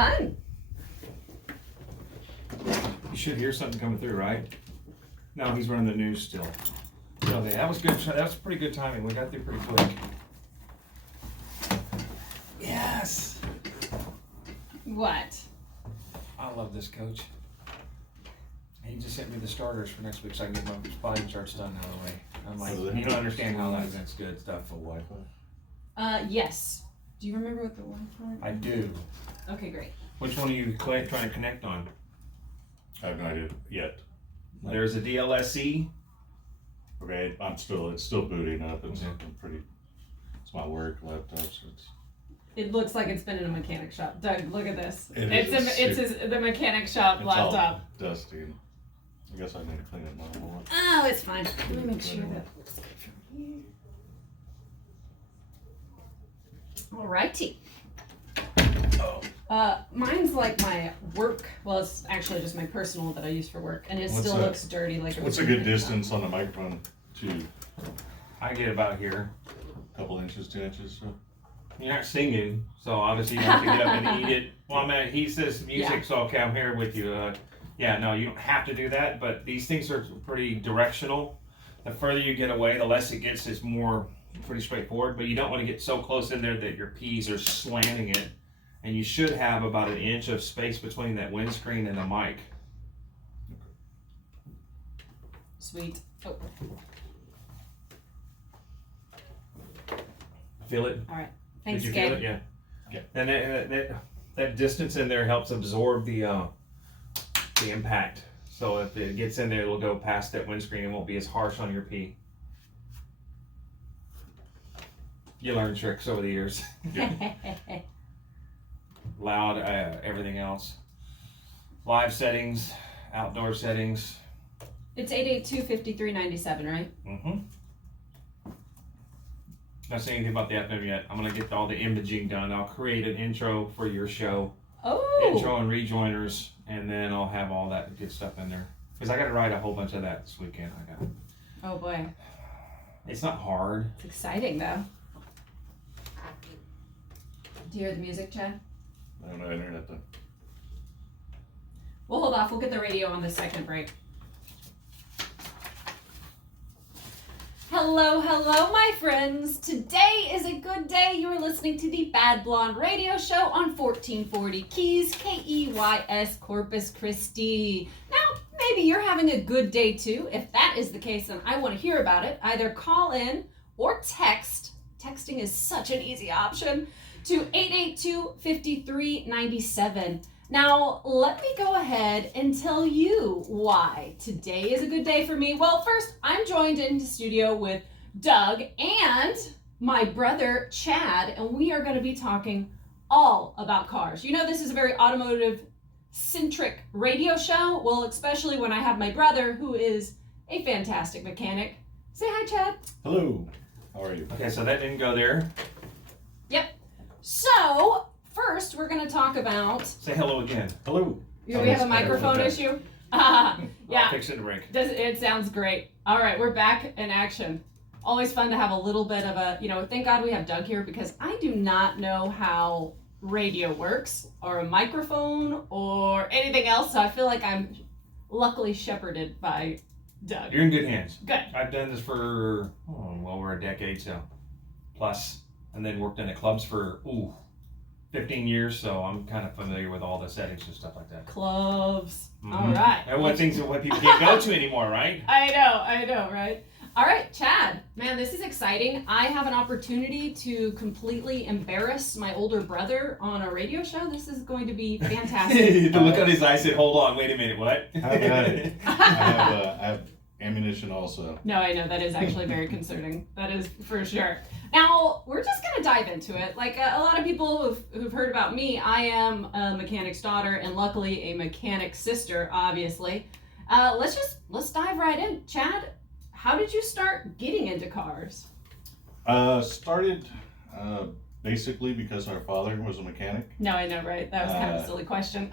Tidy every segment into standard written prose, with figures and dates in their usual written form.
fun. You should hear something coming through, right? No, he's running the news still. So that was good. That was pretty good timing. We got through pretty quick. Yes. What? I love this coach. He just sent me the starters for next week so I can get my body charts done out of the way. I'm like, you don't understand how that's good stuff. For Wi-Fi? Yes. Do you remember what the Wi-Fi? I do. Okay, great. Which one are you trying to connect on? I have no idea yet. There's a DLSE. Okay, it's still booting up. It's Okay. it's my work laptop, so it's. It looks like it's been in a mechanic shop. Doug, look at this. It The mechanic shop It's laptop. all dusty. I guess I need to clean it more. Oh, it's fine. Let me make sure that looks good from here. Alrighty. Mine's like my work. Well, it's actually just my personal that I use for work, and it still looks dirty. Like What's a good distance on the microphone to I get about here. a couple inches, 2 inches? So. You're not singing, so obviously you have to get up and eat it. Well, he says music, Yeah. so okay, I'm here with you. Yeah, no, you don't have to do that, but these things are pretty directional. The further you get away, the less it gets. It's more pretty straightforward, but you don't want to get so close in there that your P's are slanting it. And you should have about an inch of space between that windscreen and the mic. Sweet. Oh, Feel it? all right. Thanks, Did you feel Gabe. it? Yeah. Yeah. And that distance in there helps absorb the impact. So if it gets in there, it'll go past that windscreen. It won't be as harsh on your P. You learn tricks over the years. Loud, everything else. Live settings, outdoor settings. It's 882-5397, right? Mm-hmm. Not saying anything about the FM yet. I'm gonna get all the imaging done. I'll create an intro for your show. Oh. Intro and rejoiners, and then I'll have all that good stuff in there. Because I got to write a whole bunch of that this weekend. Oh boy. It's not hard. It's exciting though. Do you hear the music, Chad? I don't know internet though. We'll hold off. We'll get the radio on the second break. Hello, hello, my friends. Today is a good day. You are listening to the Bad Blonde Radio Show on 1440 Keys, KEYS, Corpus Christi. Now, maybe you're having a good day too. If that is the case, then I want to hear about it. Either call in or text. Texting is such an easy option to 882-5397. Now, let me go ahead and tell you why today is a good day for me. Well, first, I'm joined in the studio with Doug and my brother, Chad, and we are going to be talking all about cars. You know, this is a very automotive-centric radio show. Well, especially when I have my brother, who is a fantastic mechanic. Say hi, Chad. Hello. How are you? Okay, so that didn't go there. Yep. So, first, we're going to talk about... Say hello again. Hello. We have a microphone issue? I'll Yeah, fix it to break. it sounds great. All right, we're back in action. Always fun to have a little bit of a, thank God we have Doug here because I do not know how radio works or a microphone or anything else. So I feel like I'm luckily shepherded by Doug. You're in good hands. Good. I've done this for, over a decade, so plus, and then worked in the clubs for, 15 years, so I'm kind of familiar with all the settings and stuff like that. Clubs. Mhm. All right. And what people can't go to anymore, right? I know, right? All right, Chad, man, this is exciting. I have an opportunity to completely embarrass my older brother on a radio show. This is going to be fantastic. The look on his eyes said, hold on, wait a minute, what? Have at it. I have ammunition also. No, I know, that is actually very concerning. That is for sure. Now, we're just going to dive into it. Like a lot of people who've heard about me, I am a mechanic's daughter and luckily a mechanic's sister, obviously. Let's dive right in. Chad, how did you start getting into cars? Started basically because our father was a mechanic. No, I know, right? That was kind of a silly question.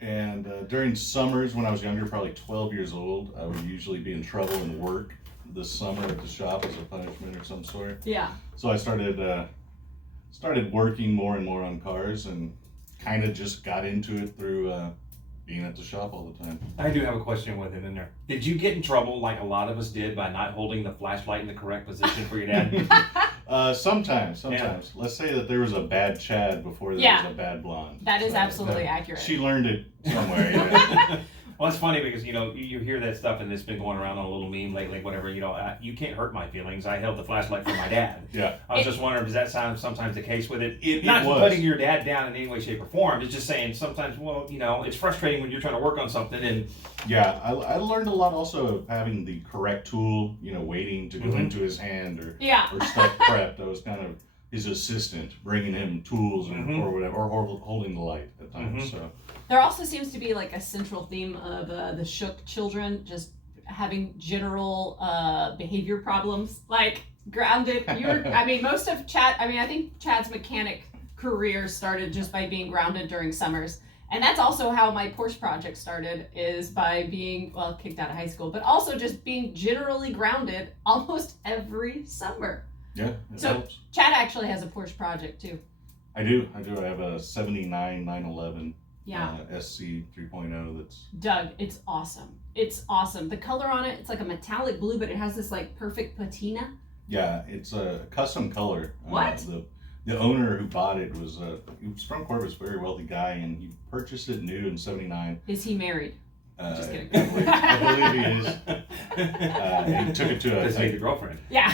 And during summers when I was younger, probably 12 years old, I would usually be in trouble in work this summer at the shop as a punishment or some sort. Yeah. So I started working more and more on cars, and kind of just got into it through being at the shop all the time. I do have a question with him in there. Did you get in trouble like a lot of us did by not holding the flashlight in the correct position for your dad? Sometimes. Yeah. Let's say that there was a bad Chad before there was a bad blonde. That is So absolutely accurate. She learned it somewhere. Yeah. Well, it's funny because, you hear that stuff and it's been going around on a little meme lately, whatever, you can't hurt my feelings. I held the flashlight for my dad. Yeah. I was just wondering, does that sound sometimes the case with it? It Not was. putting your dad down in any way, shape, or form. It's just saying sometimes, well, it's frustrating when you're trying to work on something and... Yeah, I learned a lot also of having the correct tool, waiting to go into his hand or stuff prepped. I was kind of his assistant, bringing him tools or whatever, or holding the light at times. So there also seems to be like a central theme of the Shook children just having general behavior problems, like grounded. Most of Chad. I think Chad's mechanic career started just by being grounded during summers. And that's also how my Porsche project started, is by being, kicked out of high school, but also just being generally grounded almost every summer. yeah, it So helps. Chad actually has a Porsche project too. I do. I have a 79 911 Yeah. SC 3.0 that's... Doug, it's awesome. It's awesome. The color on it, it's like a metallic blue, but it has this like perfect patina. Yeah, it's a custom color. What? The owner who bought it was from Corpus, very wealthy guy, and he purchased it new in '79. Is he married? Just kidding. I believe he is. And he took it to Does he have a a girlfriend? Yeah.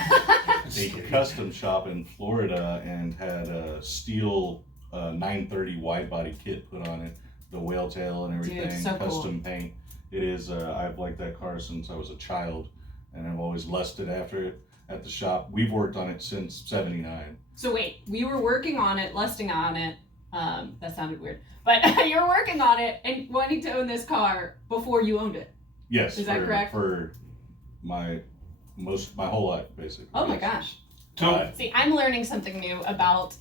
custom shop in Florida and had a steel 930 wide body kit put on it, the whale tail and everything, Dude, so custom paint. It is. I've liked that car since I was a child, and I've always lusted after it at the shop. We've worked on it since '79. So wait, we were working on it, lusting on it. That sounded weird. But you're working on it and wanting to own this car before you owned it. Yes. Is that correct? For my whole life, basically. Oh my Yes. gosh. See, I'm learning something new about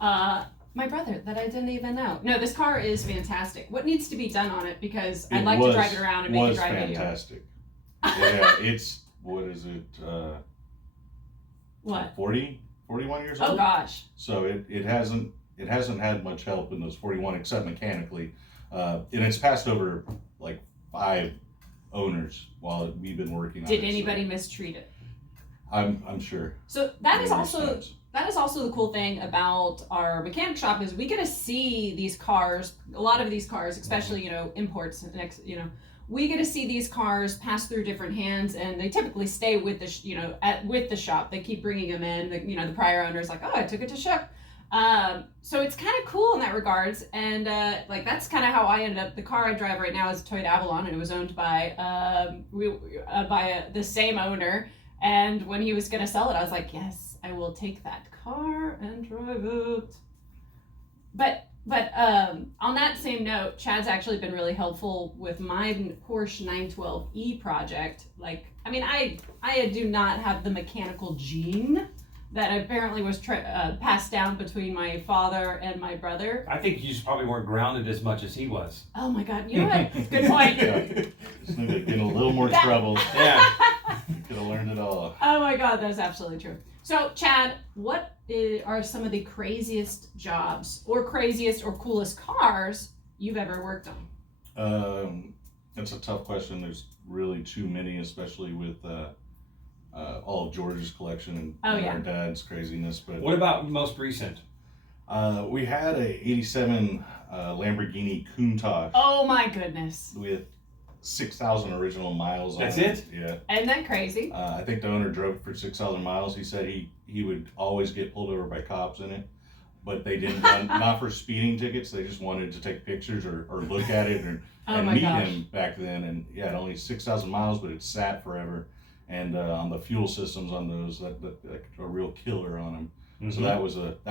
my brother that I didn't even know. No, this car is fantastic. What needs to be done on it? Because I'd like to drive it around and make a drive video. Fantastic. Yeah, it's, what is it? What? 41 years old. Oh gosh. So it hasn't had much help in those 41 except mechanically, and it's passed over like 5 owners while we've been working on it. Did anybody mistreat it? I'm sure. So that is Numerous also times. the cool thing about our mechanic shop, is we get to see these cars, a lot of these cars, especially imports, we get to see these cars pass through different hands, and they typically stay with the with the shop. They keep bringing them in. The prior owner's like, oh, I took it to Shook. So it's kind of cool in that regards, and that's kind of how I ended up. The car I drive right now is a Toyota Avalon, and it was owned by the same owner. And when he was gonna sell it, I was like, yes, I will take that car and drive it. But on that same note, Chad's actually been really helpful with my Porsche 912E project. I do not have the mechanical gene that apparently was passed down between my father and my brother. I think you just probably weren't grounded as much as he was. Oh my God, you know what? Good point. Just need to get in a little more trouble. Yeah. Could have learned it all. Oh my God, that's absolutely true. So, Chad, what are some of the craziest jobs or craziest or coolest cars you've ever worked on? That's a tough question. There's really too many, especially with all of George's collection and our dad's craziness. But What about most recent? we had a '87 Lamborghini Countach Oh my goodness. with 6,000 original miles on That's it. it? Yeah. Isn't that crazy? I think the owner drove for 6,000 miles. He said he would always get pulled over by cops in it, but they didn't run, not for speeding tickets. They just wanted to take pictures or look at it and my meet gosh. him back then. And yeah, it only 6,000 miles, but it sat forever. And on the fuel systems on those, that a real killer on them. So that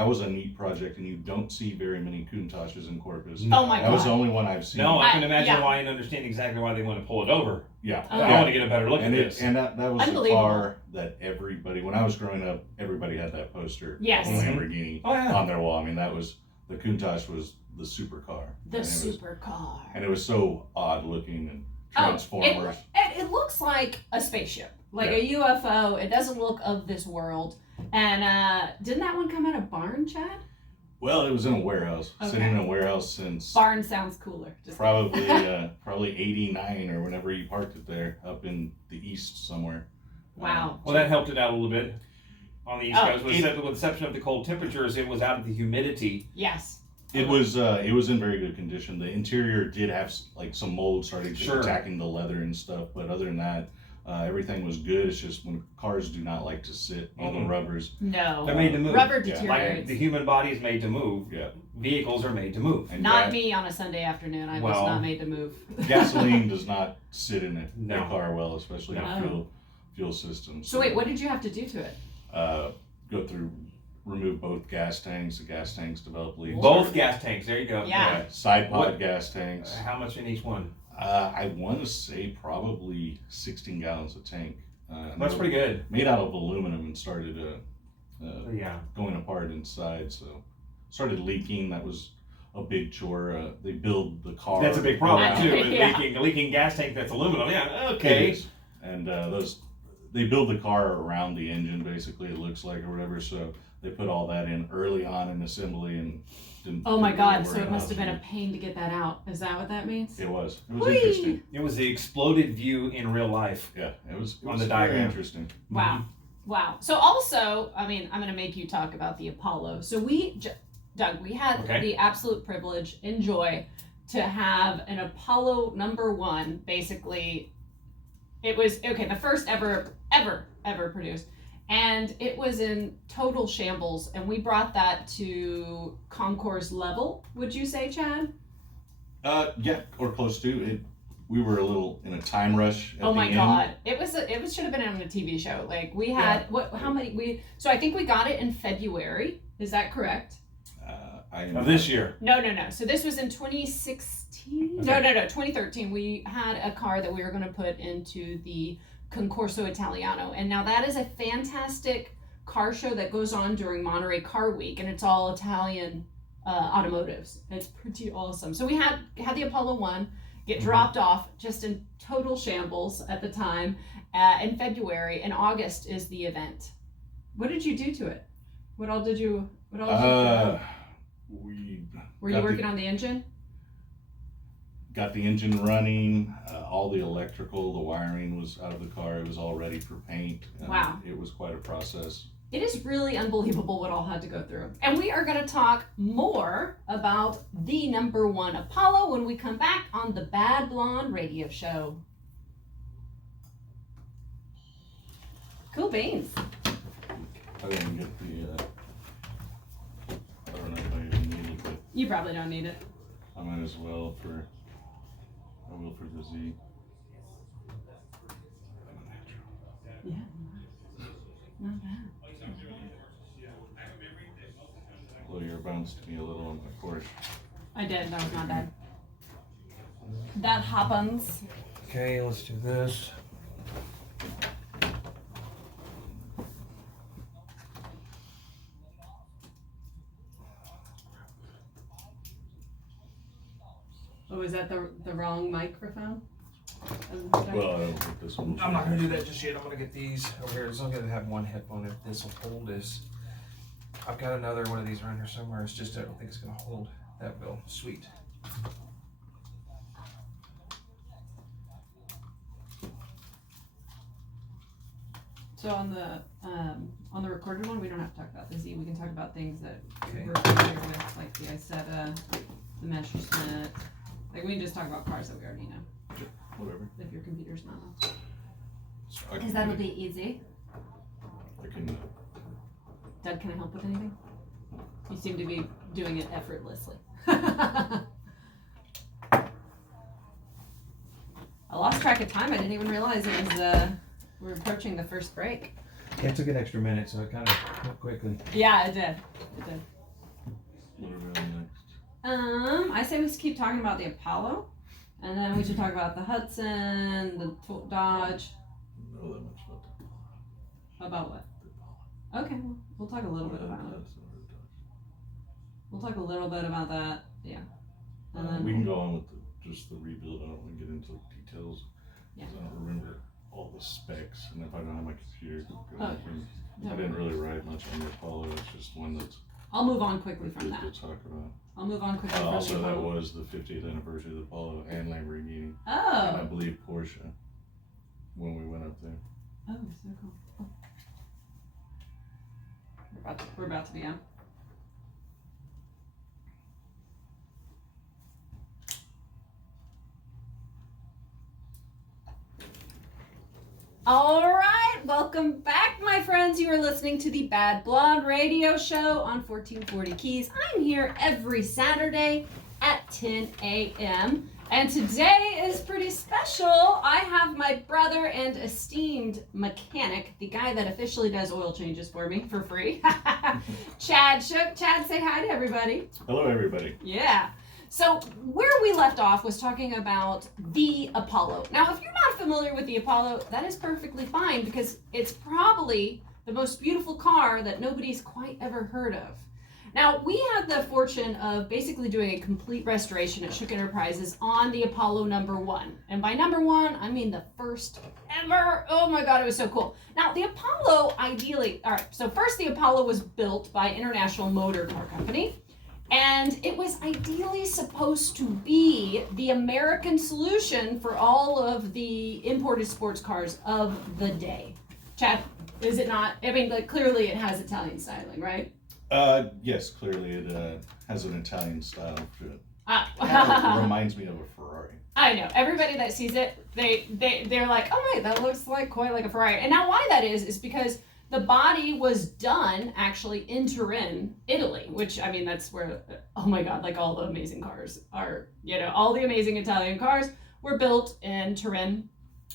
was a neat project, and you don't see very many Countaches in Corpus. Oh my That was the God. only one I've seen. No, I can imagine yeah. why and understand exactly why they want to pull it over. Yeah. Oh. I want to get a better look And at this. that was the Unbelievable. car that everybody, when I was growing up, everybody had that poster Yes. of a Lamborghini Oh, yeah. on their wall. I mean, the Countach was the supercar. The And it was- supercar. And it was so odd looking and Oh, Transformers. It looks like a spaceship, like a UFO. It doesn't look of this world. And didn't that one come out of barn, Chad? Well, it was in a warehouse, sitting in a warehouse since barn sounds cooler. Probably 89 or whenever he parked it there, up in the east somewhere. Wow. Well, that helped it out a little bit on the East Coast. With the exception of the cold temperatures, it was out of the humidity. Yes. It was in very good condition. The interior did have like some mold starting to attacking the leather and stuff, but other than that, everything was good. It's just when cars do not like to sit, all the rubbers. No. They're made to move. Rubber deteriorates. Like the human body is made to move. Yeah. Vehicles are made to move. And not me on a Sunday afternoon. I was not made to move. Gasoline does not sit in a car well, especially in fuel systems. So wait, what did you have to do to it? Go through, remove both gas tanks. The gas tanks develop leaks. Both gas tanks. There you go. Yeah. Side pod gas tanks. How much in each one? I want to say probably 16 gallons a tank. That's pretty good. Made out of aluminum and started going apart inside. So started leaking. That was a big chore. They build the car. That's a big problem too. With leaking gas tank that's aluminum. Yeah. Okay. And they build the car around the engine. Basically, it looks like or whatever. So they put all that in early on in assembly and. Oh my God! So it must have been a pain to get that out. Is that what that means? It was. It was interesting. It was the exploded view in real life. Yeah, it was on the diagram. Interesting. Wow, wow. So also, I mean, I'm going to make you talk about the Apollo. So Doug, we had the absolute privilege and joy to have an Apollo #1. Basically, it was the first ever produced. And it was in total shambles, and we brought that to Concours level. Would you say, Chad? Yeah, or close to it. We were a little in a time rush. Oh my God! It should have been on a TV show. Like we had So I think we got it in February. Is that correct? Of this year? No. So this was in 2016. Okay. No. 2013. We had a car that we were going to put into the Concorso Italiano, and now that is a fantastic car show that goes on during Monterey Car Week, and it's all Italian automotives. It's pretty awesome. So we had the Apollo 1 get dropped off just in total shambles at the time in February. In August is the event. What did you do to it? What all did you do? Were you working on the engine? Got the engine running, all the electrical, the wiring was out of the car. It was all ready for paint. Wow. It was quite a process. It is really unbelievable what all had to go through. And we are going to talk more about the #1 Apollo when we come back on the Bad Blonde Radio Show. Cool beans. I didn't get the, I don't know if I even need it, but. You probably don't need it. I might as well I will for the Z. Yeah. Not bad. Well, you bounced me a little on my Porsche. I did. That was not bad. That happens. Okay, let's do this. Oh, is that the wrong microphone? Well, I don't think this one. I'm not going to do that just yet. I'm going to get these over here. I'm going to have one headphone if this will hold this. I've got another one of these around here somewhere. It's just I don't think it's going to hold that bill. Sweet. So on the recorded one, we don't have to talk about the Z. We can talk about things that we're familiar with, like the Isetta, the Messerschmitt. Like we can just talk about cars that we already know. Whatever. If your computer's not on. Because that'll be easy. I can. Doug, can I help with anything? You seem to be doing it effortlessly. I lost track of time. I didn't even realize it was we're approaching the first break. Yeah, it took an extra minute, so it kind of went quickly. Yeah, it did. It did. What are we on next? I say we just keep talking about the Apollo, and then we should talk about the Hudson, the Dodge. I don't know that much about that. About what? Okay, well, we'll talk a little bit about it. We'll talk a little bit about that, yeah. And then we can go on with just the rebuild. I don't want to get into details. Yeah. I don't remember all the specs, and if I don't have my computer, I didn't really write much on the Apollo. It's just one that's I'll move on quickly from that. We'll talk about. I'll move on quickly from Also, the that Apollo. was the 50th anniversary of the Apollo and Lamborghini. Oh. And I believe Porsche when we went up there. Oh, so cool. Oh. We're about to be on. All right, welcome back, my friends. You are listening to the Bad Blonde Radio Show on 1440 Keys. I'm here every Saturday at 10 a.m. And today is pretty special. I have my brother and esteemed mechanic, the guy that officially does oil changes for me for free, Chad Shook. Chad, say hi to everybody. Hello, everybody. Yeah. So where we left off was talking about the Apollo. Now, if you're not familiar with the Apollo, that is perfectly fine because it's probably the most beautiful car that nobody's quite ever heard of. Now, we had the fortune of basically doing a complete restoration at Shook Enterprises on the Apollo #1. And by #1, I mean the first ever. Oh my God, it was so cool. Now, the Apollo all right, so first the Apollo was built by International Motor Car Company. And it was ideally supposed to be the American solution for all of the imported sports cars of the day. Chad, is it not? I mean, like, clearly it has Italian styling, right? Yes, clearly it has an Italian style to it. It reminds me of a Ferrari. I know. Everybody that sees it, they're like, oh, right, that looks like quite like a Ferrari. And now why that is because the body was done actually in Turin, Italy, which, I mean, that's where, oh my God, like all the amazing cars are, all the amazing Italian cars were built in Turin.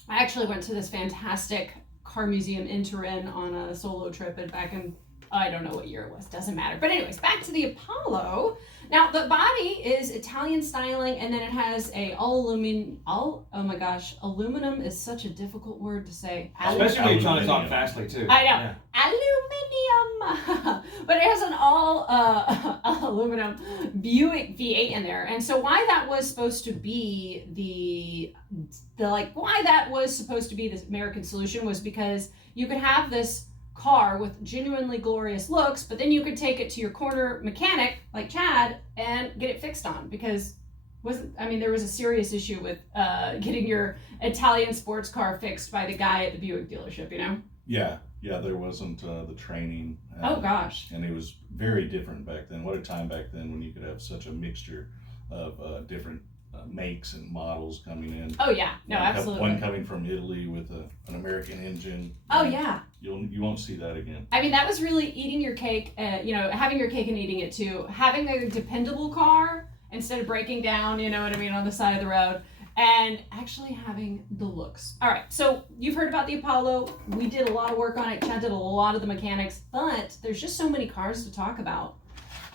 I actually went to this fantastic car museum in Turin on a solo trip and back in, I don't know what year it was, doesn't matter. But anyways, back to the Apollo. Now, the body is Italian styling, and then it has a oh my gosh, aluminum is such a difficult word to say. Especially when you're trying to talk fastly, too. I know. Yeah. Aluminium! But it has an all aluminum Buick V8 in there. And so why that was supposed to be why that was supposed to be the American solution was because you could have this car with genuinely glorious looks, but then you could take it to your corner mechanic like Chad and get it fixed on because there was a serious issue with getting your Italian sports car fixed by the guy at the Buick dealership, Yeah, there wasn't the training. Oh gosh. And it was very different back then. What a time back then when you could have such a mixture of different makes and models coming in. Oh yeah, no, absolutely. One coming from Italy with an American engine. Oh yeah. You won't see that again. I mean, that was really eating your cake, having your cake and eating it too. Having a dependable car instead of breaking down, on the side of the road, and actually having the looks. All right, so you've heard about the Apollo. We did a lot of work on it. Chad did a lot of the mechanics, but there's just so many cars to talk about.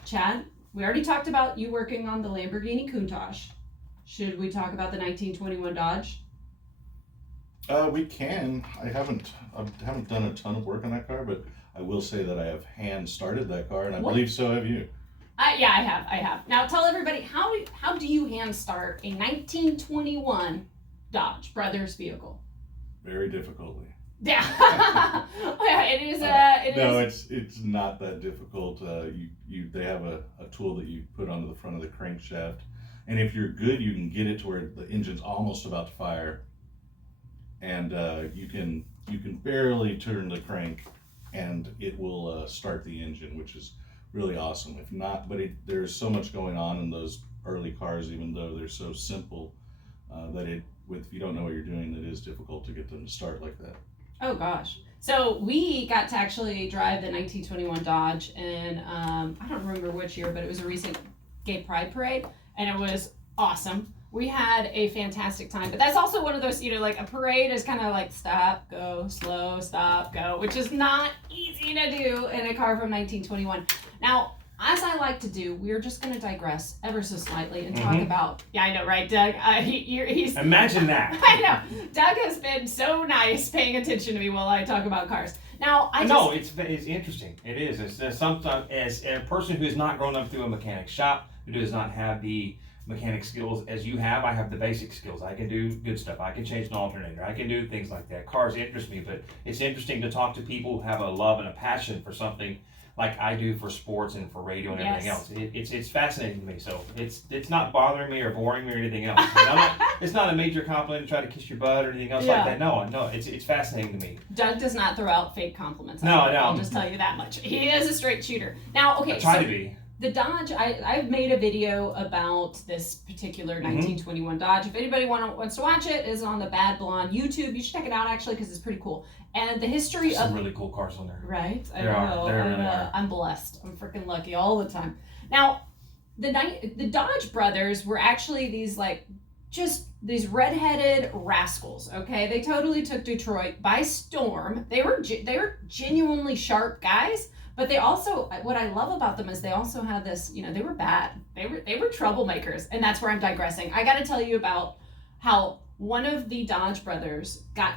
Chad, we already talked about you working on the Lamborghini Countach. Should we talk about the 1921 Dodge? We can. I haven't done a ton of work on that car, but I will say that I have hand started that car, and I believe so have you. Yeah, I have. Now tell everybody, how do you hand start a 1921 Dodge Brothers vehicle? Very difficultly. Yeah. It is. It's not that difficult. They have a tool that you put onto the front of the crankshaft, and if you're good, you can get it to where the engine's almost about to fire, and you can barely turn the crank, and it will start the engine, which is really awesome. If not, but there's so much going on in those early cars, even though they're so simple, that if you don't know what you're doing, it is difficult to get them to start like that. Oh gosh. So we got to actually drive the 1921 Dodge in, I don't remember which year, but it was a recent Gay Pride Parade, and it was awesome. We had a fantastic time, but that's also one of those, like a parade is kind of like stop, go, slow, stop, go, which is not easy to do in a car from 1921. Now, as I like to do, we're just going to digress ever so slightly and talk about, yeah, I know, right, Doug? He's Imagine that. I know. Doug has been so nice paying attention to me while I talk about cars. Now, it's interesting. It is. It's sometimes, as a person who has not grown up through a mechanic shop, who does not have the mechanic skills as you have, I have the basic skills. I can do good stuff. I can change an alternator. I can do things like that. Cars interest me, but it's interesting to talk to people who have a love and a passion for something like I do for sports and for radio and everything else. It's fascinating to me. So it's not bothering me or boring me or anything else. It's not a major compliment to try to kiss your butt or anything else like that. No, it's fascinating to me. Doug does not throw out fake compliments. No. I'll just tell you that much. He is a straight shooter. Now, okay. I try to be. The Dodge, I've made a video about this particular 1921 Dodge. If anybody wants to watch it, it's on the Bad Blonde YouTube. You should check it out, actually, because it's pretty cool. And the history There's some really cool cars on there. Right? There really are. I'm blessed. I'm freaking lucky all the time. Now, the Dodge brothers were actually these, like, just these redheaded rascals, okay? They totally took Detroit by storm. They were genuinely sharp guys. But they also, what I love about them is they also had this, they were bad. They were troublemakers, and that's where I'm digressing. I got to tell you about how one of the Dodge brothers got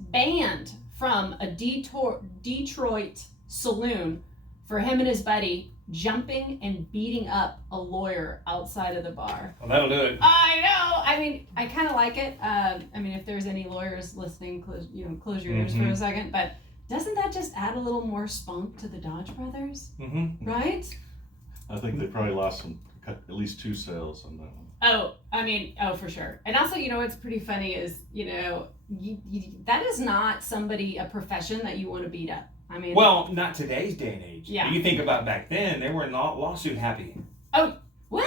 banned from a Detroit saloon for him and his buddy jumping and beating up a lawyer outside of the bar. Well, that'll do it. I know. I mean, I kind of like it. If there's any lawyers listening, close your ears for a second, but doesn't that just add a little more spunk to the Dodge brothers? Right? I think they probably lost at least 2 sales on that one. Oh, for sure. And also, what's pretty funny is, that is not a profession that you want to beat up. Well, not today's day and age. Yeah. You think about back then, they were not lawsuit happy. Oh, well,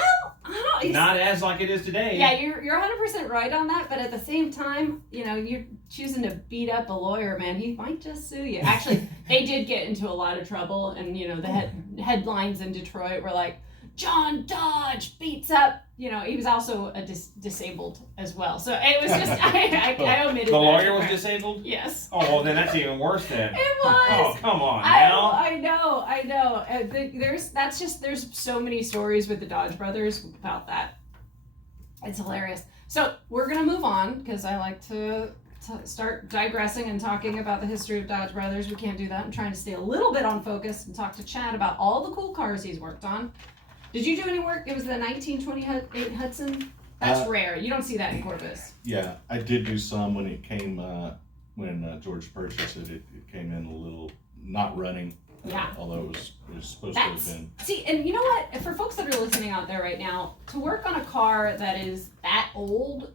not as like it is today. Yeah, you're 100% right on that, but at the same time, you're choosing to beat up a lawyer, man. He might just sue you. Actually, they did get into a lot of trouble, and the headlines in Detroit were like, John Dodge beats up. He was also a disabled as well. So it was just I omitted. The lawyer was disabled? Yes. Oh, well, then that's even worse then. It was. Oh, come on now. I know. There's so many stories with the Dodge brothers about that. It's hilarious. So we're gonna move on because I like to start digressing and talking about the history of Dodge brothers. We can't do that. I'm trying to stay a little bit on focus and talk to Chad about all the cool cars he's worked on. Did you do any work? It was the 1928 Hudson. That's rare. You don't see that in Corvus. Yeah, I did do some when it came when George purchased it. It came in a little not running. Yeah. Although it was supposed to have been. See, and you know what? For folks that are listening out there right now, to work on a car that is that old,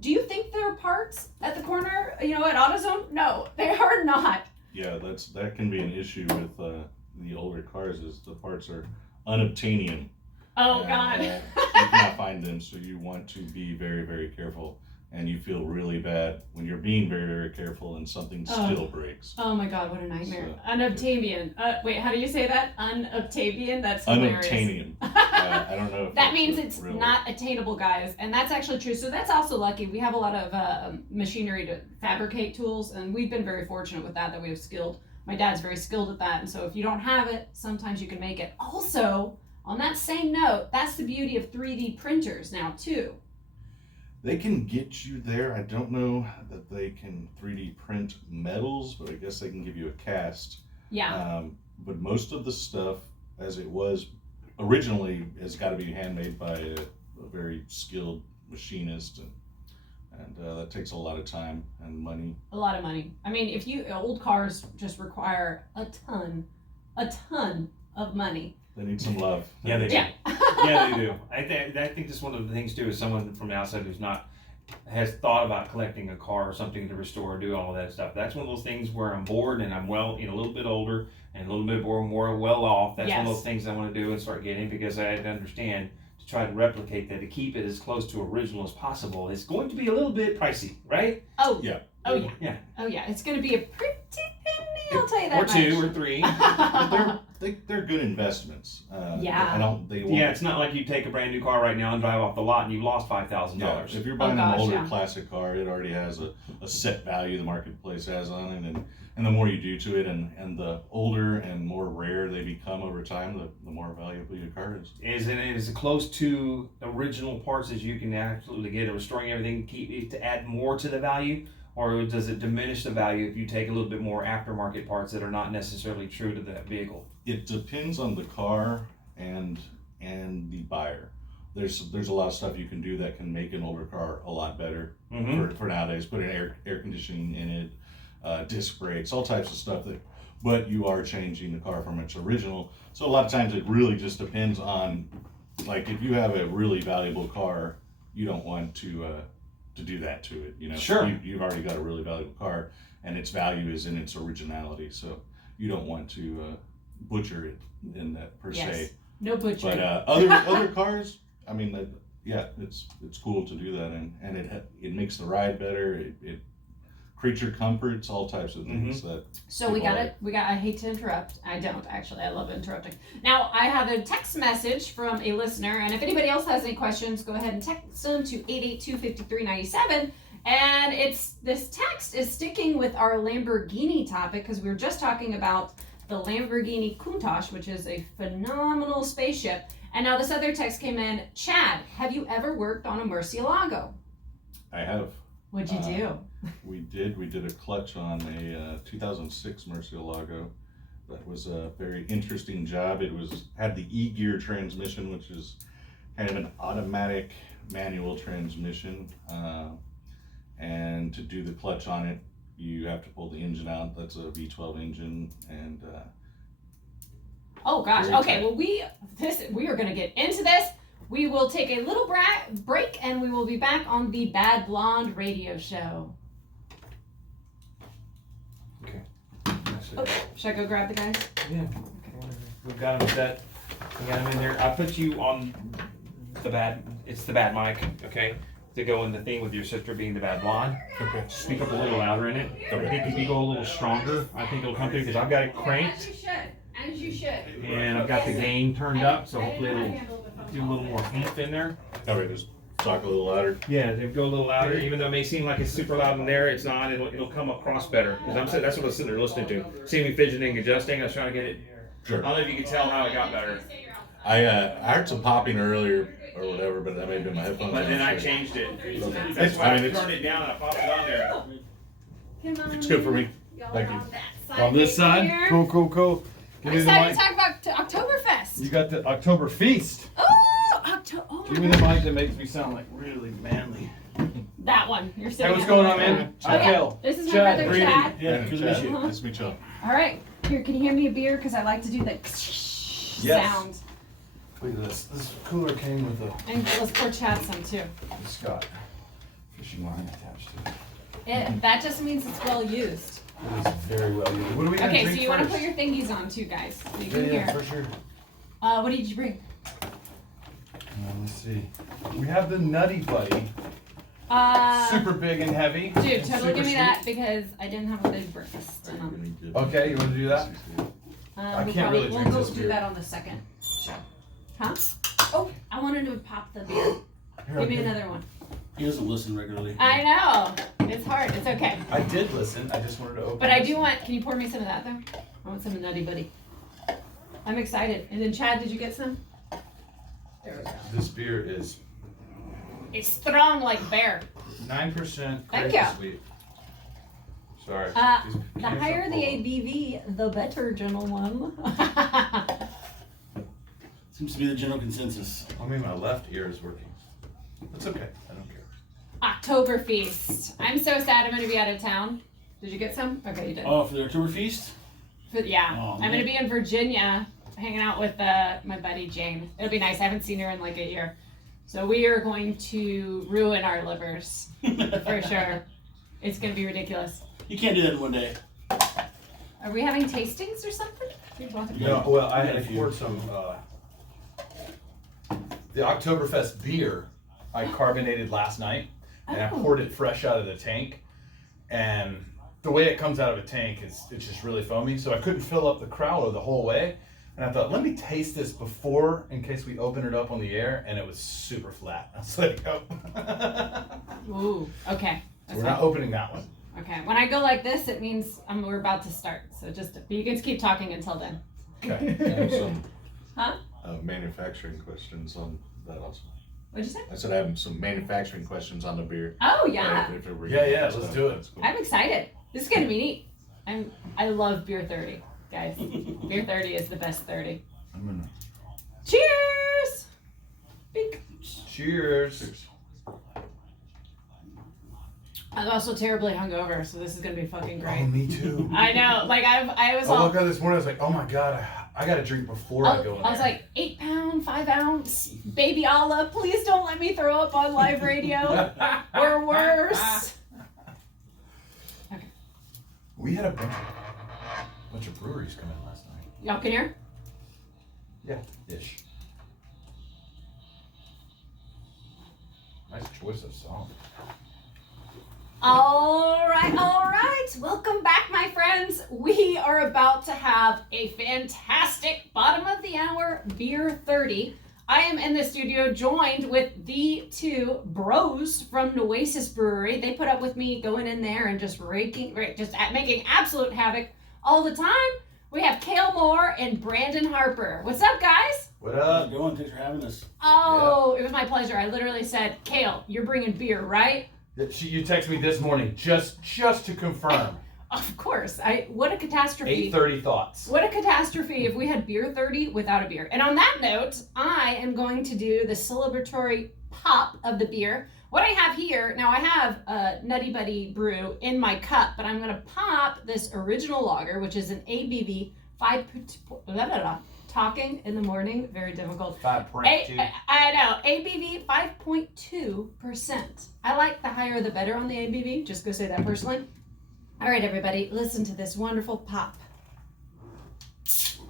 do you think there are parts at the corner? At AutoZone? No, they are not. Yeah, that can be an issue with the older cars. Is the parts are unobtainium. Oh, God. You cannot find them, so you want to be very, very careful. And you feel really bad when you're being very, very careful and something still breaks. Oh, my God, what a nightmare. Unobtainium. Wait, how do you say that? Unobtainium? That's hilarious. Unobtainium. I don't know if that means it's not attainable, guys. And that's actually true. So that's also lucky. We have a lot of machinery to fabricate tools, and we've been very fortunate with that we have skilled. My dad's very skilled at that, and so if you don't have it, sometimes you can make it. Also, on that same note, that's the beauty of 3D printers now, too. They can get you there. I don't know that they can 3D print metals, but I guess they can give you a cast. Yeah. But most of the stuff, as it was originally, has got to be handmade by a very skilled machinist, and that takes a lot of time and money. A lot of money. Old cars just require a ton of money. They need some love. Yeah, they do. Yeah, they do. I think that's one of the things too is someone from the outside who's has thought about collecting a car or something to restore, do all of that stuff. That's one of those things where I'm bored and I'm a little bit older and a little bit more well off. That's one of those things I want to do and start getting because I understand to try to replicate that, to keep it as close to original as possible. It's going to be a little bit pricey, right? Oh yeah. Oh yeah. Yeah. Oh yeah. It's going to be a pretty penny. I'll tell you that. Or two or three. They're good investments. Yeah. It's not like you take a brand new car right now and drive off the lot and you lost $5,000. Yeah, if you're buying an older classic car, it already has a set value the marketplace has on it, and the more you do to it, and the older and more rare they become over time, the more valuable your car is. Is as close to original parts as you can absolutely get, restoring everything, keep it to add more to the value. Or does it diminish the value if you take a little bit more aftermarket parts that are not necessarily true to that vehicle? It depends on the car and the buyer. There's a lot of stuff you can do that can make an older car a lot better for nowadays. Put an air conditioning in it, disc brakes, all types of stuff that but you are changing the car from its original. So a lot of times it really just depends on, like, if you have a really valuable car, you don't want to do that to it. You know, Sure. You've already got a really valuable car, and its value is in its originality. So you don't want to butcher it in that per se. No butchering. But other cars, I mean, it's cool to do that, and it makes the ride better. It creature comforts, all types of things that. So we got it. I hate to interrupt. I don't actually. I love interrupting. Now I have a text message from a listener, and if anybody else has any questions, go ahead and text them to 882-5397. And this text is sticking with our Lamborghini topic because we were just talking about the Lamborghini Countach, which is a phenomenal spaceship. And now this other text came in. Chad, have you ever worked on a Murcielago? I have. What'd you do? We did a clutch on a 2006 Murcielago. That was a very interesting job. It had the E-gear transmission, which is kind of an automatic manual transmission. And to do the clutch on it, you have to pull the engine out. That's a V12 engine, and oh gosh. Okay. Well, we are going to get into this. We will take a little break, and we will be back on the Bad Blonde radio show. Okay. Oh, should I go grab the guys? Yeah. Okay. We've got them set. We got them in there. I put you on the bad mic, okay? To go in the thing with your sister being the bad blonde. Okay. Speak up a little louder in it. I think if you go a little stronger, I think it'll come through because I've got it cranked. As you should. And I've got the gain turned up, so hopefully it'll do a little more oomph in there. Okay, just talk a little louder. Yeah, it'll go a little louder, even though it may seem like it's super loud in there, it's not. It'll come across better. Because that's what I was sitting there listening to. See me fidgeting, adjusting. I was trying to get it. Sure. I don't know if you can tell how it got better. I heard some popping earlier or whatever, but that may have been my headphones. But then I changed it. That's why I turned it down and I popped it on there. It's good for me. Thank you. On this side? Cool. I'm excited to talk about Oktoberfest. You got the October Feast. Oh, oh Give me the mic that makes me sound like really manly. That one. You're sitting. Hey, what's going on, man? Okay. This is my Chad, brother greeting. Chad. Yeah, good to meet you. Nice to meet you. All right. Here, can you hand me a beer? Because I like to do that sound. Look at this. This cooler came with a. And let's pour Chad some too. It's got fishing line attached to it. That just means it's well used. It is very well used. What are we gonna Okay, drink so you want to first? put your thingies on too, guys. So you can Yeah, hear. for sure. What did you bring? Let's see. We have the Nutty Buddy. Super big and heavy. Dude, and totally super give me sweet. that because I didn't have a big breakfast. Okay, you want to do that? I can't really drink We'll this go do beer. that on the second show. Huh? Oh, I wanted to pop the beer. Here, Give me okay. another one. He doesn't listen regularly. I know. It's hard. It's okay. I did listen. I just wanted to open. But I this. do want, can you pour me some of that though? I want some of Nutty Buddy. I'm excited. And then Chad, did you get some? There we go. This beer is It's strong like bear. 9% Thank crazy you. sweet. Sorry. These The cans higher are the full. ABV, the better, gentlemen. Seems to be the general consensus. I mean, my left ear is working. That's okay. I don't care. Oktoberfest. I'm so sad I'm going to be out of town. Did you get some? Okay, you did. Oh, for the October feast? But yeah, Oh, I'm man. going to be in Virginia hanging out with my buddy Jane. It'll be nice. I haven't seen her in like a year. So we are going to ruin our livers for sure. It's going to be ridiculous. You can't do that in one day. Are we having tastings or something? No, well, I Yeah, had if you- poured some, the Oktoberfest beer I carbonated last night, and I Oh. poured it fresh out of the tank, and the way it comes out of a tank it's just really foamy, so I couldn't fill up the crowler the whole way, and I thought, let me taste this before, in case we open it up on the air, and it was super flat. I was like, oh. Ooh, okay. So we're not opening that one. Okay, when I go like this, it means we're about to start. So you can keep talking until then. Okay. I have some Huh? manufacturing questions on that also. What'd you say? I said I have some manufacturing questions on the beer. Oh yeah, If it were- Yeah, let's do it. That's cool. I'm excited. This is gonna be neat. I love beer 30, guys. Beer 30 is the best 30. I'm gonna. Cheers! Bink. Cheers. I'm also terribly hungover, so this is gonna be fucking great. Oh, me too. I know, like I was I all. woke up this morning. I was like, oh my god, I gotta drink before I go in I was there. like 8 pound, 5 ounce, baby olive. Please don't let me throw up on live radio or worse. Okay. We had a bunch of breweries come in last night. Y'all can hear? Yeah, ish. Nice choice of song. All right. Welcome back, my friends. We are about to have a fantastic bottom of the hour beer 30. I am in the studio joined with the two bros from Nueces Brewery. They put up with me going in there and just making absolute havoc all the time. We have Kale Moore and Brandon Harper. What's up, guys? What How's up? it going? Thanks for having us. Oh, It was my pleasure. I literally said, Kale, you're bringing beer, right? You texted me this morning just to confirm. Of course. What a catastrophe. 8:30 thoughts. What a catastrophe if we had beer 30 without a beer. And on that note, I am going to do the celebratory pop of the beer. What I have here, now I have a Nutty Buddy brew in my cup, but I'm going to pop this original lager, which is an ABV 5. Talking in the morning, very difficult. 5.2. I know, ABV 5.2%. I like the higher the better on the ABV, just go say that personally. All right, everybody, listen to this wonderful pop.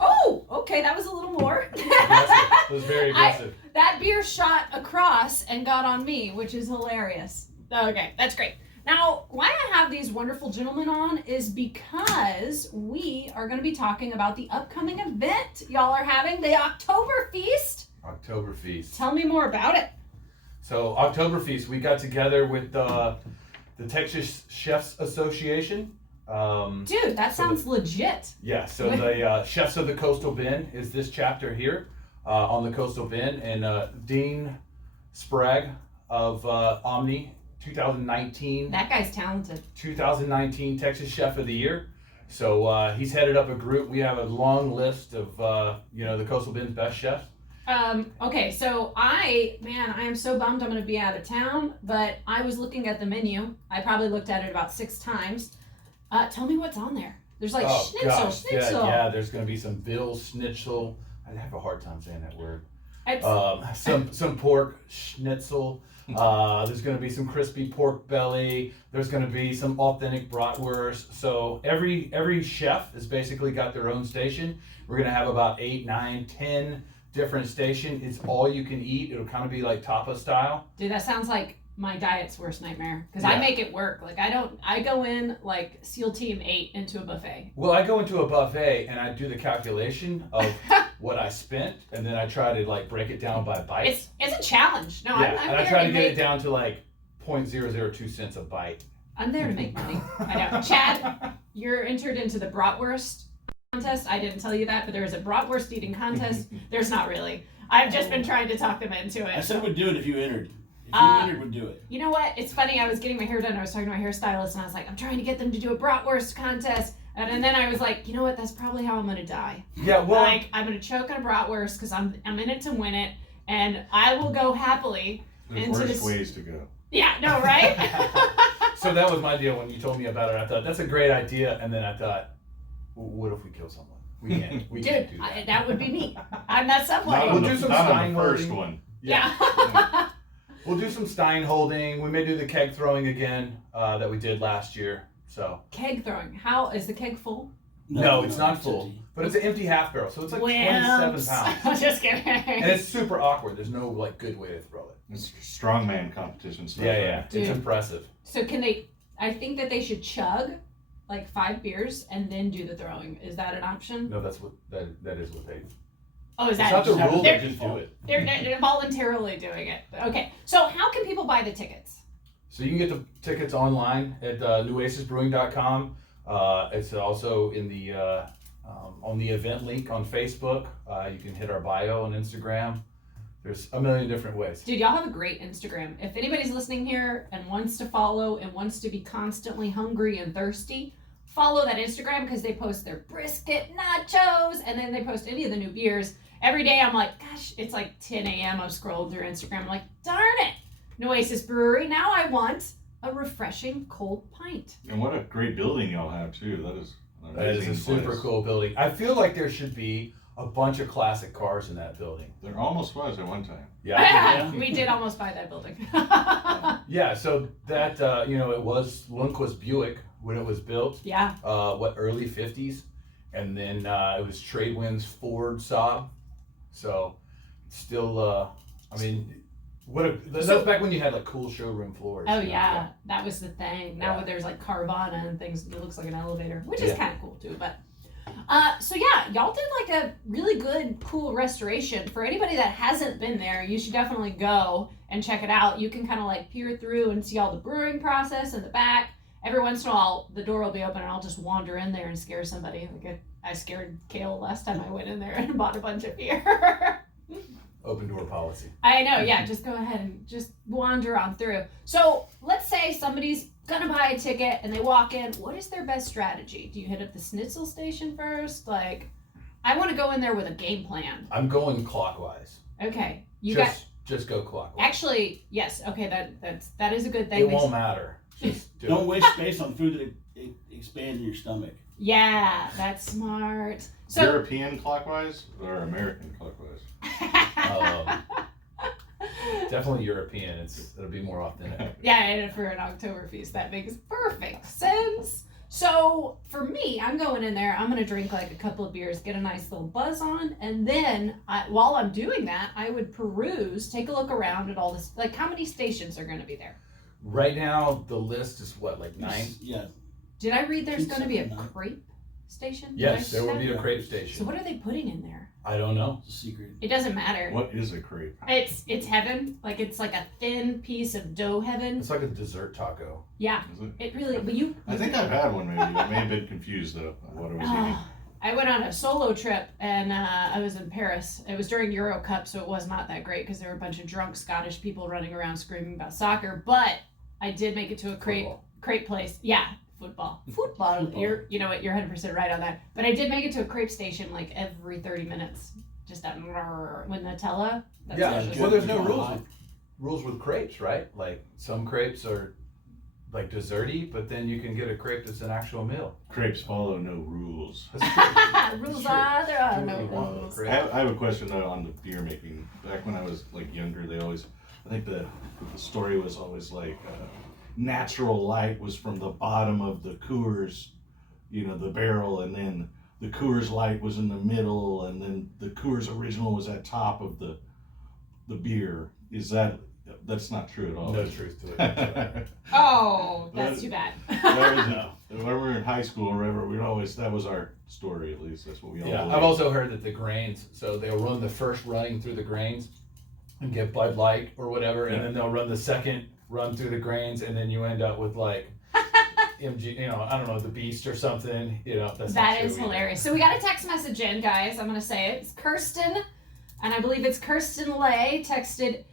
Oh, okay, that was a little more. It was very aggressive. That beer shot across and got on me, which is hilarious. Okay, that's great. Now, why I have these wonderful gentlemen on is because we are going to be talking about the upcoming event y'all are having, the Oktoberfest. Oktoberfest. Tell me more about it. So Oktoberfest, we got together with the Texas Chefs Association. Dude, that sounds legit. Yeah, so the Chefs of the Coastal Bend is this chapter here on the Coastal Bend, and Dean Sprague of Omni 2019. That guy's talented. 2019 Texas Chef of the Year. So he's headed up a group. We have a long list of the Coastal Bend's best chefs. Okay, so I am so bummed I'm going to be out of town, but I was looking at the menu. I probably looked at it about 6 times. Tell me what's on there. There's like schnitzel. Yeah, there's going to be some veal schnitzel. I have a hard time saying that word. Some pork schnitzel. There's going to be some crispy pork belly. There's going to be some authentic bratwurst. So every chef has basically got their own station. We're going to have about 8, 9, 10 different stations. It's all you can eat. It'll kind of be like tapa style. Dude, that sounds like my diet's worst nightmare because Yeah. I make it work. Like I go in like SEAL Team 8 into a buffet. Well, I go into a buffet and I do the calculation of what I spent, and then I try to like break it down by bite. It's a challenge. No, Yeah, I'm and I there try to to get make it down to like 0.002 cents a bite. I'm there to make money. I know. Chad, you're entered into the bratwurst contest. I didn't tell you that, but there is a bratwurst eating contest. There's not really. I've just been trying to talk them into it. I said we'd do it if you entered. If you entered, we'd do it. You know what? It's funny. I was getting my hair done. I was talking to my hairstylist, and I was like, I'm trying to get them to do a bratwurst contest. And then I was like, you know what? That's probably how I'm going to die. Yeah, well, Like, I'm going to choke on a bratwurst because I'm in it to win it. And I will go happily There's into worse this. ways to go. Yeah, no, right? so that was my deal when you told me about it. I thought that's a great idea, and then I thought, well, what if we kill someone? We can't. We can't do that. That would be me. I'm not Subway. Not We'll on do the, some not on Stein the first holding. one. Yeah. We'll do some Stein holding. We may do the keg throwing again that we did last year. So Keg throwing. How is the keg full? no, it's not full, empty. but it's an empty half barrel, so it's like 27 pounds, Just kidding. and it's super awkward. There's no like good way to throw it. It's strongman competition stuff. Yeah, Dude. it's impressive. So can they? I think that they should chug like 5 beers and then do the throwing. Is that an option? No, that's what that is what they. Oh, is It's that? not the rule. They They're, just do it. they're voluntarily doing it. Okay. So how can people buy the tickets? So you can get the tickets online at newacesbrewing.com. It's also in the on the event link on Facebook. You can hit our bio on Instagram. There's a million different ways. Dude, y'all have a great Instagram. If anybody's listening here and wants to follow and wants to be constantly hungry and thirsty, follow that Instagram because they post their brisket nachos and then they post any of the new beers. Every day I'm like, gosh, it's like 10 a.m. I'm scrolling through Instagram. I'm like, darn it, Nueces Brewery. Now I want a refreshing cold pint. And what a great building y'all have too. That is an That is a amazing super place. cool building. I feel like there should be a bunch of classic cars in that building. There almost was at one time. Yeah. We did almost buy that building. Yeah, so that, it was Lundquist Buick when it was built. Yeah. Early 50s. And then it was Tradewinds Ford Saab. So still, that's back when you had like cool showroom floors. Oh yeah, that was the thing. Now there's like Carvana and things. It looks like an elevator, which is kind of cool too. But so yeah, y'all did like a really good, cool restoration. For anybody that hasn't been there, you should definitely go and check it out. You can kind of like peer through and see all the brewing process in the back. Every once in a while, the door will be open and I'll just wander in there and scare somebody. Like I scared Kale last time I went in there and bought a bunch of beer. Open door policy. I know, yeah, just go ahead and just wander on through. So let's say somebody's gonna buy a ticket and they walk in. What is their best strategy? Do you hit up the schnitzel station first? Like, I want to go in there with a game plan. I'm going clockwise. Okay, just go clockwise. Actually, yes. Okay, that is a good thing. It won't matter. Just do Don't it. waste space on food that expands in your stomach. Yeah, that's smart. So European clockwise or American clockwise? Definitely European. It'll be more authentic. yeah, and for an Oktoberfest, that makes perfect sense. So for me, I'm going in there. I'm gonna drink like a couple of beers, get a nice little buzz on, and then while I'm doing that, I would peruse, take a look around at all this. Like, how many stations are gonna be there? Right now, the list is what, like 9? Yeah. Did I read there's gonna be a 279. crepe station? Yes, Did I there will see be that? a crepe So station. what are they putting in there? I don't know. It's a secret. It doesn't matter. What is a crepe? It's heaven. Like, it's like a thin piece of dough heaven. It's like a dessert taco. Yeah, Is it? it really. But you. I think I've had one maybe. I may have been confused though on what I was eating. I went on a solo trip and I was in Paris. It was during Euro Cup, so it was not that great because there were a bunch of drunk Scottish people running around screaming about soccer. But I did make it to a crepe place. Yeah, football. You're 100% right on that. But I did make it to a crepe station like every 30 minutes. Just that with Nutella. That's delicious. Well, there's no Good. rules with crepes, right? Like some crepes are like desserty, but then you can get a crepe that's an actual meal. Crepes follow no rules. Rules are, there are no Truly one of the rules. crepes. I have a question though on the beer making. Back when I was like younger, I think the story was always like natural light was from the bottom of the Coors, the barrel, and then the Coors Light was in the middle, and then the Coors Original was at top of the beer. That's not true at all? No truth to it. Oh, that's too bad. When we were in high school or whatever, that was our story at least. That's what we all Yeah, believed. I've also heard that the grains, so they'll run the first running through the grains and get Bud Light or whatever, and then they'll run the second run through the grains, and then you end up with like MG, I don't know, the Beast or something. That's That not true is either. hilarious. So we got a text message in, guys. I'm going to say it. It's Kirsten, and I believe it's Kirsten Lay texted,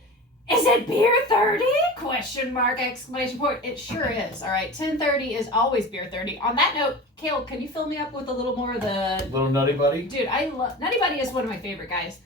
"Is it beer 30? Question mark, exclamation point." It sure is. All right, 10:30 is always beer 30. On that note, Kale, can you fill me up with a little more of the... Little Nutty Buddy. Dude, I love... Nutty Buddy is one of my favorite guys.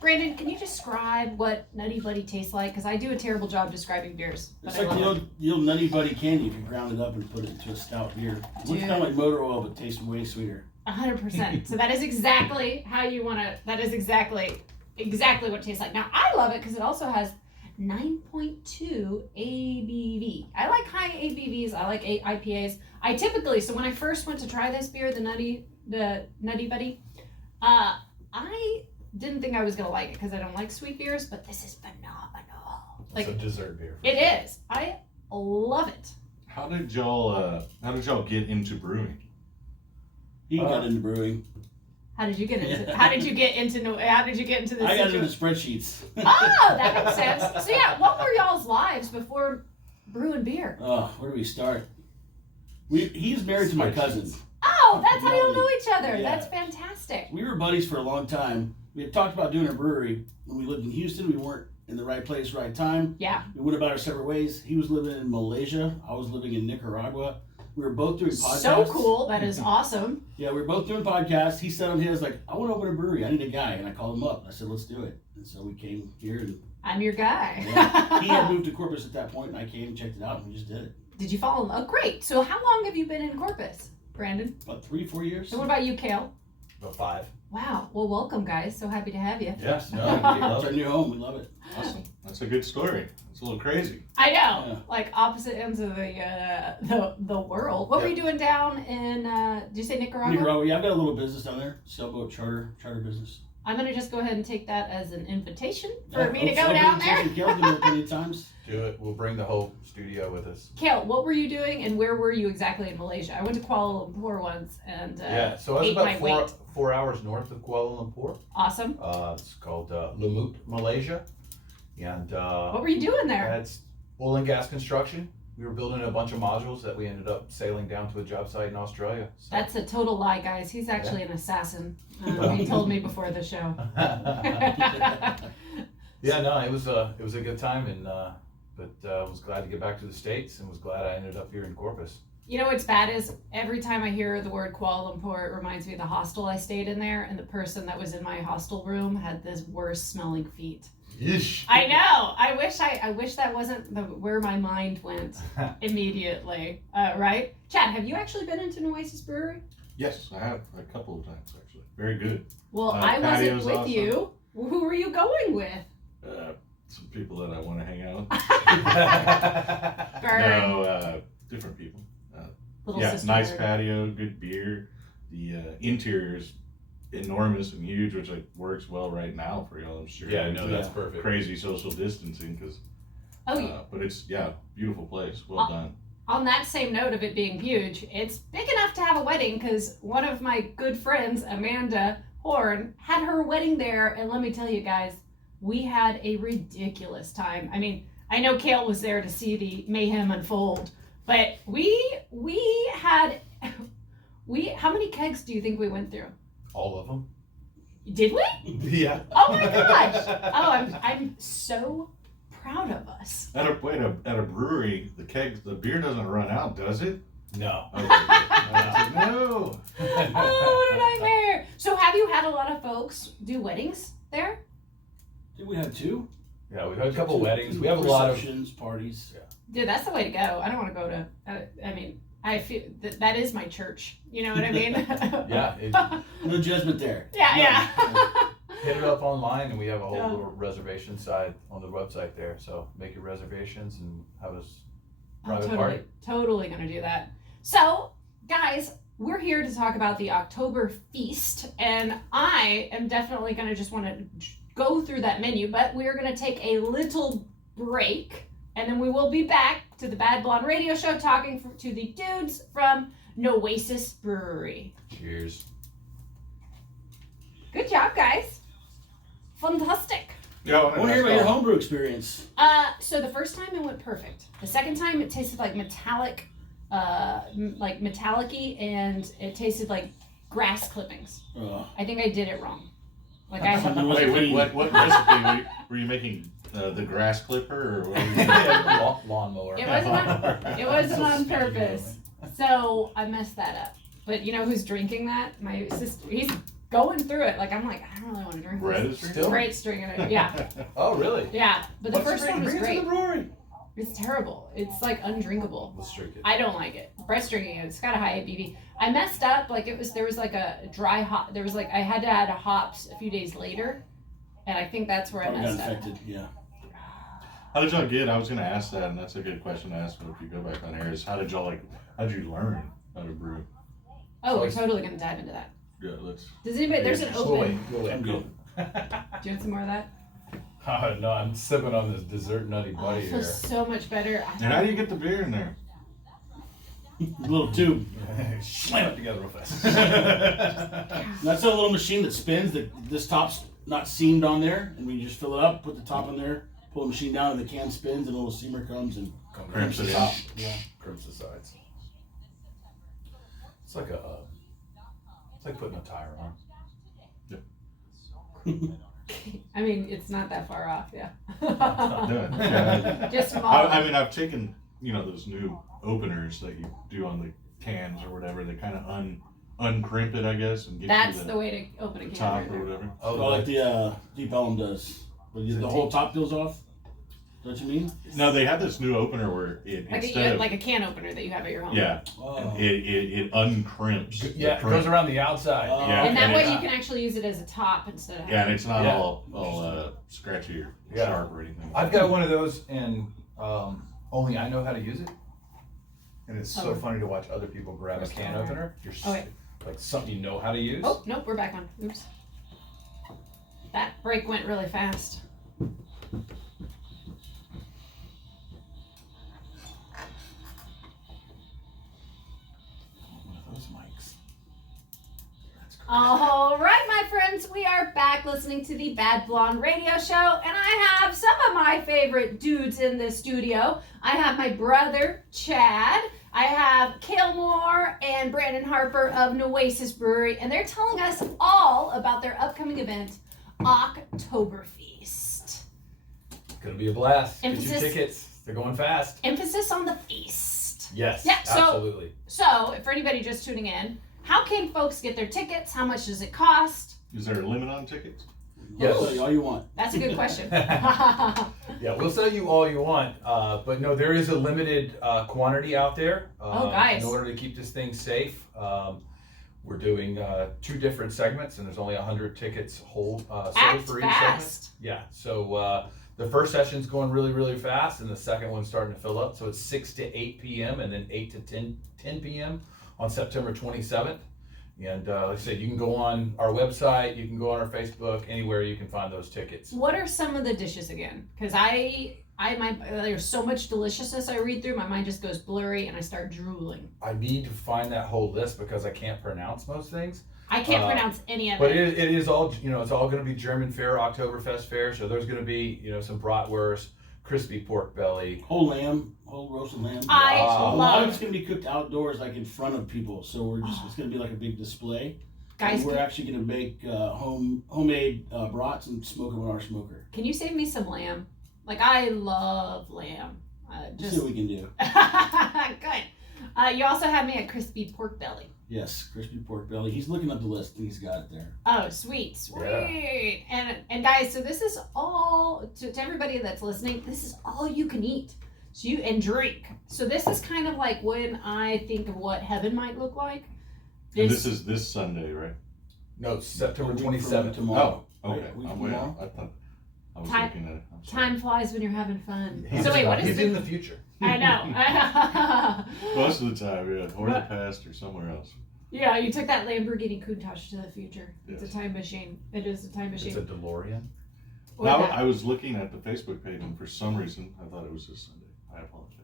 Brandon, can you describe what Nutty Buddy tastes like? Because I do a terrible job describing beers. But It's I like love the old Nutty Buddy candy if you ground it up and put it into a stout beer. It looks Dude. kind of like motor oil, but tastes way sweeter. 100%. So that is exactly how you want to... That is exactly what it tastes like. Now, I love it because it also has 9.2 ABV. I like high ABVs. I like IPAs. So when I first went to try this beer, the Nutty Buddy, I didn't think I was gonna like it because I don't like sweet beers, but this is phenomenal. It's a dessert beer. It is. I love it. How did y'all get into brewing? He got into brewing. How did you get into? How did you get into this? I got into situation? spreadsheets. Oh, that makes sense. So yeah, what were y'all's lives before brewing beer? Oh, where do we start? He's married to my cousin. Oh, that's how y'all know each other. Yeah. That's fantastic. We were buddies for a long time. We had talked about doing a brewery when we lived in Houston. We weren't in the right place, right time. Yeah. We went about our separate ways. He was living in Malaysia. I was living in Nicaragua. We were both doing podcasts. So cool. That is awesome. Yeah, we were both doing podcasts. He said on his, like, I want to open a brewery. I need a guy. And I called him up. I said, let's do it. And so we came here. And I'm your guy. yeah, he had moved to Corpus at that point, and I came and checked it out, and we just did it. Did you fall in love? Oh, great. So how long have you been in Corpus, Brandon? About 3-4 years. And what about you, Kale? About 5. Wow. Well, welcome, guys. So happy to have you. Yes, no, we It's love our it. new home. We love it. Awesome. That's a good story. It's a little crazy. I know, Yeah. like opposite ends of the world. What were you doing down in? Did you say Nicaragua? Nicaragua, yeah, I've got a little business down there. Sailboat charter business. I'm gonna just go ahead and take that as an invitation for Yeah, me to hope go so. down there. Kale's been there plenty of times. Do it. We'll bring the whole studio with us. Kale, what were you doing, and where were you exactly in Malaysia? I went to Kuala Lumpur once, and Yeah, so I was ate my about weight. 4 hours north of Kuala Lumpur. Awesome. It's called Lumut, Malaysia. And What were you doing there? that's oil and gas construction. We were building a bunch of modules that we ended up sailing down to a job site in Australia. So. That's a total lie, guys. He's actually an assassin. He told me before the show. Yeah, no, it was a good time, and but was glad to get back to the States, and was glad I ended up here in Corpus. You know what's bad is every time I hear the word Kuala Lumpur, it reminds me of the hostel I stayed in there, and the person that was in my hostel room had this worst smelling feet. Yeesh. I know. I wish that wasn't where my mind went immediately. Right, Chad? Have you actually been into Oasis Brewery? Yes, I have a couple of times actually. Very good. Well, I wasn't patio's with awesome. you. Who were you going with? Some people that I want to hang out with. Burn. No, different people. Little Yeah, sister nice bird. patio, good beer. The interior is enormous and huge, which like works well right now for y'all. I'm sure. Yeah, no, With that's perfect. crazy social distancing, because. Oh, yeah. But it's beautiful place. Well done. On that same note of it being huge, it's big enough to have a wedding because one of my good friends, Amanda Horn, had her wedding there, and let me tell you guys, we had a ridiculous time. I mean, I know Kale was there to see the mayhem unfold, but we had how many kegs do you think we went through? All of them. Did we? Yeah. Oh my gosh! Oh, I'm so proud of us. At a brewery, the beer doesn't run out, does it? No. Okay. I was like, no. Oh, what a nightmare! So, have you had a lot of folks do weddings there? I think we had 2. Yeah, we've had a couple 2 weddings. We have a lot of. receptions, parties. Dude, that's the way to go. I don't want to go to. I mean, I feel that is my church. You know what I mean? Yeah. No judgment there. Yeah. Hit it up online, and we have a whole Yeah. little reservation side on the website there. So make your reservations and have us private party. Totally gonna do that. So, guys, we're here to talk about the October Feast, and I am definitely gonna just want to go through that menu, but we're gonna take a little break, and then we will be back to the Bad Blonde Radio Show talking to the dudes from Oasis Brewery. Cheers. Good job, guys. Fantastic. Yeah, I want to hear about your homebrew experience. So the first time it went perfect. The second time it tasted like metallic, like metallic-y, and it tasted like grass clippings. I think I did it wrong. Like Wait, what recipe were you making? The grass clipper or what were you doing? Lawnmower. It wasn't on purpose. So I messed that up. But you know who's drinking that? My sister. He's going through it. Like I'm like, I don't really want to drink Brett this. is Still? Brett's drinking it. Yeah. Oh, really? Yeah. But the first one was Bring it great. to the brewery. It's terrible. It's like undrinkable. Let's drink it. I don't like it. Brett's drinking it. It's got a high ABV. I messed up. Like there was like a dry hop. There was like I had to add a hops a few days later, and I think that's where I Probably got messed up. infected, yeah. How did y'all get? I was going to ask that, and that's a good question to ask. But if you go back on here, is how did you learn how to brew? Oh, we're totally gonna dive into that. Yeah, let's. Does anybody? There's an We'll open. wait. I'm good. Do you want some more of that? No, I'm sipping on this dessert nutty Oh, buddy it here. feels so much better. And how do you get the beer in there? A little tube. Slam it together real fast. That's a little machine that spins. This top's not seamed on there, and we just fill it up, put the top in there, pull the machine down, and the can spins, and a little steamer comes and Crimps the it top. in. Yeah. Crimps the sides. It's like putting a tire on. I mean, it's not that far off. Yeah. Yeah. Just small. I mean, I've taken those new openers that you do on cans or whatever. They kind of uncrimp it, I guess, and get That's you the way to open a can. top right or there. whatever. Oh, like the Deep Ellum does. But the whole top peels off? Is that what you mean? No, they have this new opener where it instead of like a can opener that you have at your home. yeah, Oh. and it uncrimps. Yeah, it goes around the outside. Oh. Yeah, And that and way it's- you can actually use it as a top instead of Yeah, and it's not Yeah. all scratchy or Yeah. sharp or anything. I've got one of those, and only I know how to use it. And it's so funny to watch other people grab a can opener. You're like something you know how to use. Oh, nope, we're back on. Oops. That break went really fast. Those mics. All right, my friends, we are back listening to the Bad Blonde Radio Show, and I have some of my favorite dudes in the studio. I have my brother, Chad. I have Cale Moore and Brandon Harper of Nueces Brewery, and they're telling us all about their upcoming event, Oktoberfest. It's gonna be a blast. Get Emphasis- your tickets. They're going fast. Emphasis on the feast. Yes. Yeah, absolutely. So, for anybody just tuning in, how can folks get their tickets? How much does it cost? Is there a limit on tickets? Yes. All you want. That's a good question. Yeah, we'll sell you all you want, but no, there is a limited quantity out there. Guys. In order to keep this thing safe, we're doing 2 different segments, and there's only 100 tickets sold Act for each fast. segment. Yeah, so the first session's going really, really fast, and the second one's starting to fill up. So it's 6 to 8 p.m. and then 8 to 10 p.m. on September 27th. And like I said, you can go on our website, you can go on our Facebook, anywhere you can find those tickets. What are some of the dishes again? Because there's so much deliciousness I read through, my mind just goes blurry and I start drooling. I need to find that whole list because I can't pronounce most things. I can't pronounce any of But it. it is all, it's all going to be German fare, Oktoberfest fare. So there's going to be, some bratwurst, crispy pork belly. Whole lamb, whole roasted lamb. I So a lot of love it's going to be cooked outdoors, like in front of people. So it's going to be like a big display. guys. And we're actually going to make homemade brats and smoke them on our smoker. Can you save me some lamb? Like I love lamb. Just see what we can do. Good. You also have me a crispy pork belly. Yes, crispy pork belly. He's looking at the list and he's got it there. Oh, sweet. Yeah. And guys, so this is all to everybody that's listening. This is all you can eat, so you and drink. So this is kind of like when I think of what heaven might look like. And this is this Sunday, right? No, it's September A week from 27th. tomorrow. Oh, okay. Right, week I'm from way tomorrow. off. I thought I was Time- looking at it. I'm sorry. Time flies when you're having fun. He's So wait, what is He's it? in the future. I know. Most of the time, yeah, or the What? past or somewhere else. Yeah, you took that Lamborghini Countach to the future. It's Yes. a time machine. It is a time It's machine. a DeLorean. Or Now, that. I was looking at the Facebook page, and for some reason, I thought it was this Sunday. I apologize.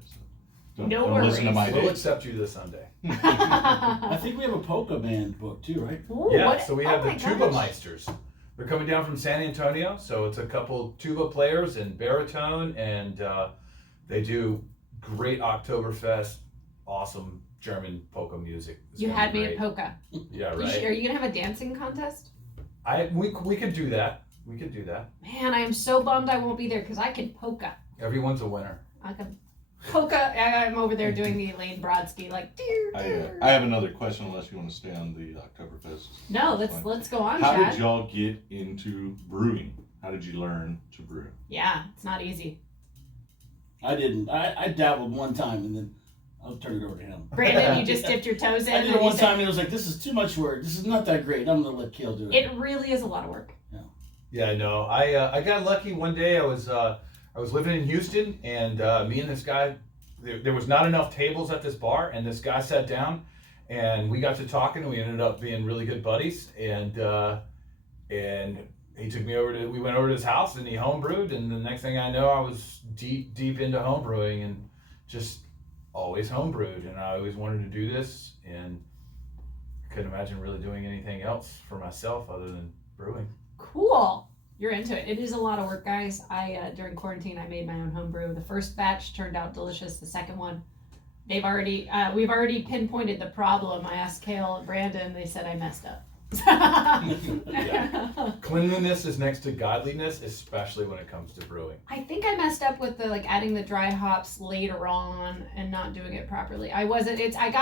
Don't listen to my worries. We'll dates. accept you this Sunday. I think we have a polka band book too, right? Ooh, Yeah, what- so we oh have the my Tuba gosh. Meisters. They're coming down from San Antonio, so it's a couple tuba players and baritone, and they do great Oktoberfest, awesome German polka music. It's You gonna had be me at great. polka. Yeah, Are right. you gonna have a dancing contest? We could do that. We could do that. Man, I am so bummed I won't be there because I can polka. Everyone's a winner. I can polka. I'm over there doing the Elaine Brodsky, like. Dear, dear. I have another question, unless you want to stay on the Oktoberfest. No, That's fine. let's go on, How Chad. did y'all get into brewing? How did you learn to brew? Yeah, it's not easy. I didn't. I dabbled one time and then I'll turn it over to him. Brandon, you just dipped your toes in. I did and it you one said- time and it was like, this is too much work. This is not that great. I'm going to let Kale do it. It really is a lot of work. Yeah, I know. I got lucky one day. I was living in Houston, and me and this guy, there was not enough tables at this bar, and this guy sat down, and we got to talking, and we ended up being really good buddies, and he took me we went over to his house, and he homebrewed, and the next thing I know, I was deep into homebrewing, and just always homebrewed, and I always wanted to do this, and couldn't imagine really doing anything else for myself other than brewing. Cool. You're into it. It is a lot of work, guys. During quarantine, I made my own homebrew. The first batch turned out delicious. The second one, we've already pinpointed the problem. I asked Kale and Brandon. They said I messed up. Cleanliness is next to godliness, especially when it comes to brewing. I think I messed up with the adding the dry hops later on and not doing it properly. I got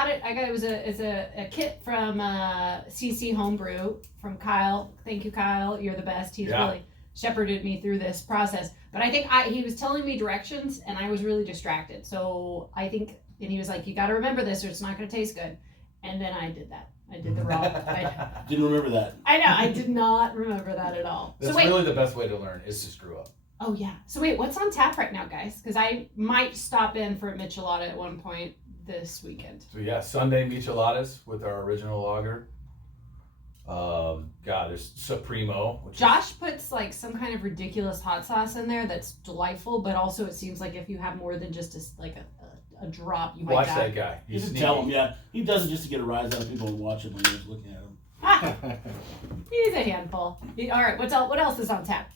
it. It was a kit from CC Homebrew from Kyle. Thank you, Kyle. You're the best. He's really shepherded me through this process. But I think he was telling me directions and I was really distracted. So I think, and he was like, you got to remember this or it's not going to taste good. And then I did that. I did the wrong. Didn't remember that. I know. I did not remember that at all. That's really the best way to learn is to screw up. Oh, yeah. So wait, what's on tap right now, guys? Because I might stop in for a Michelada at one point this weekend. So yeah, Sunday Micheladas with our original lager. There's Supremo. Josh puts some kind of ridiculous hot sauce in there that's delightful, but also it seems like if you have more than just a drop, you might watch die. That guy. You should tell him, he does it just to get a rise out of people and watch him when he's looking at him. He's a handful. All right, what else is on tap?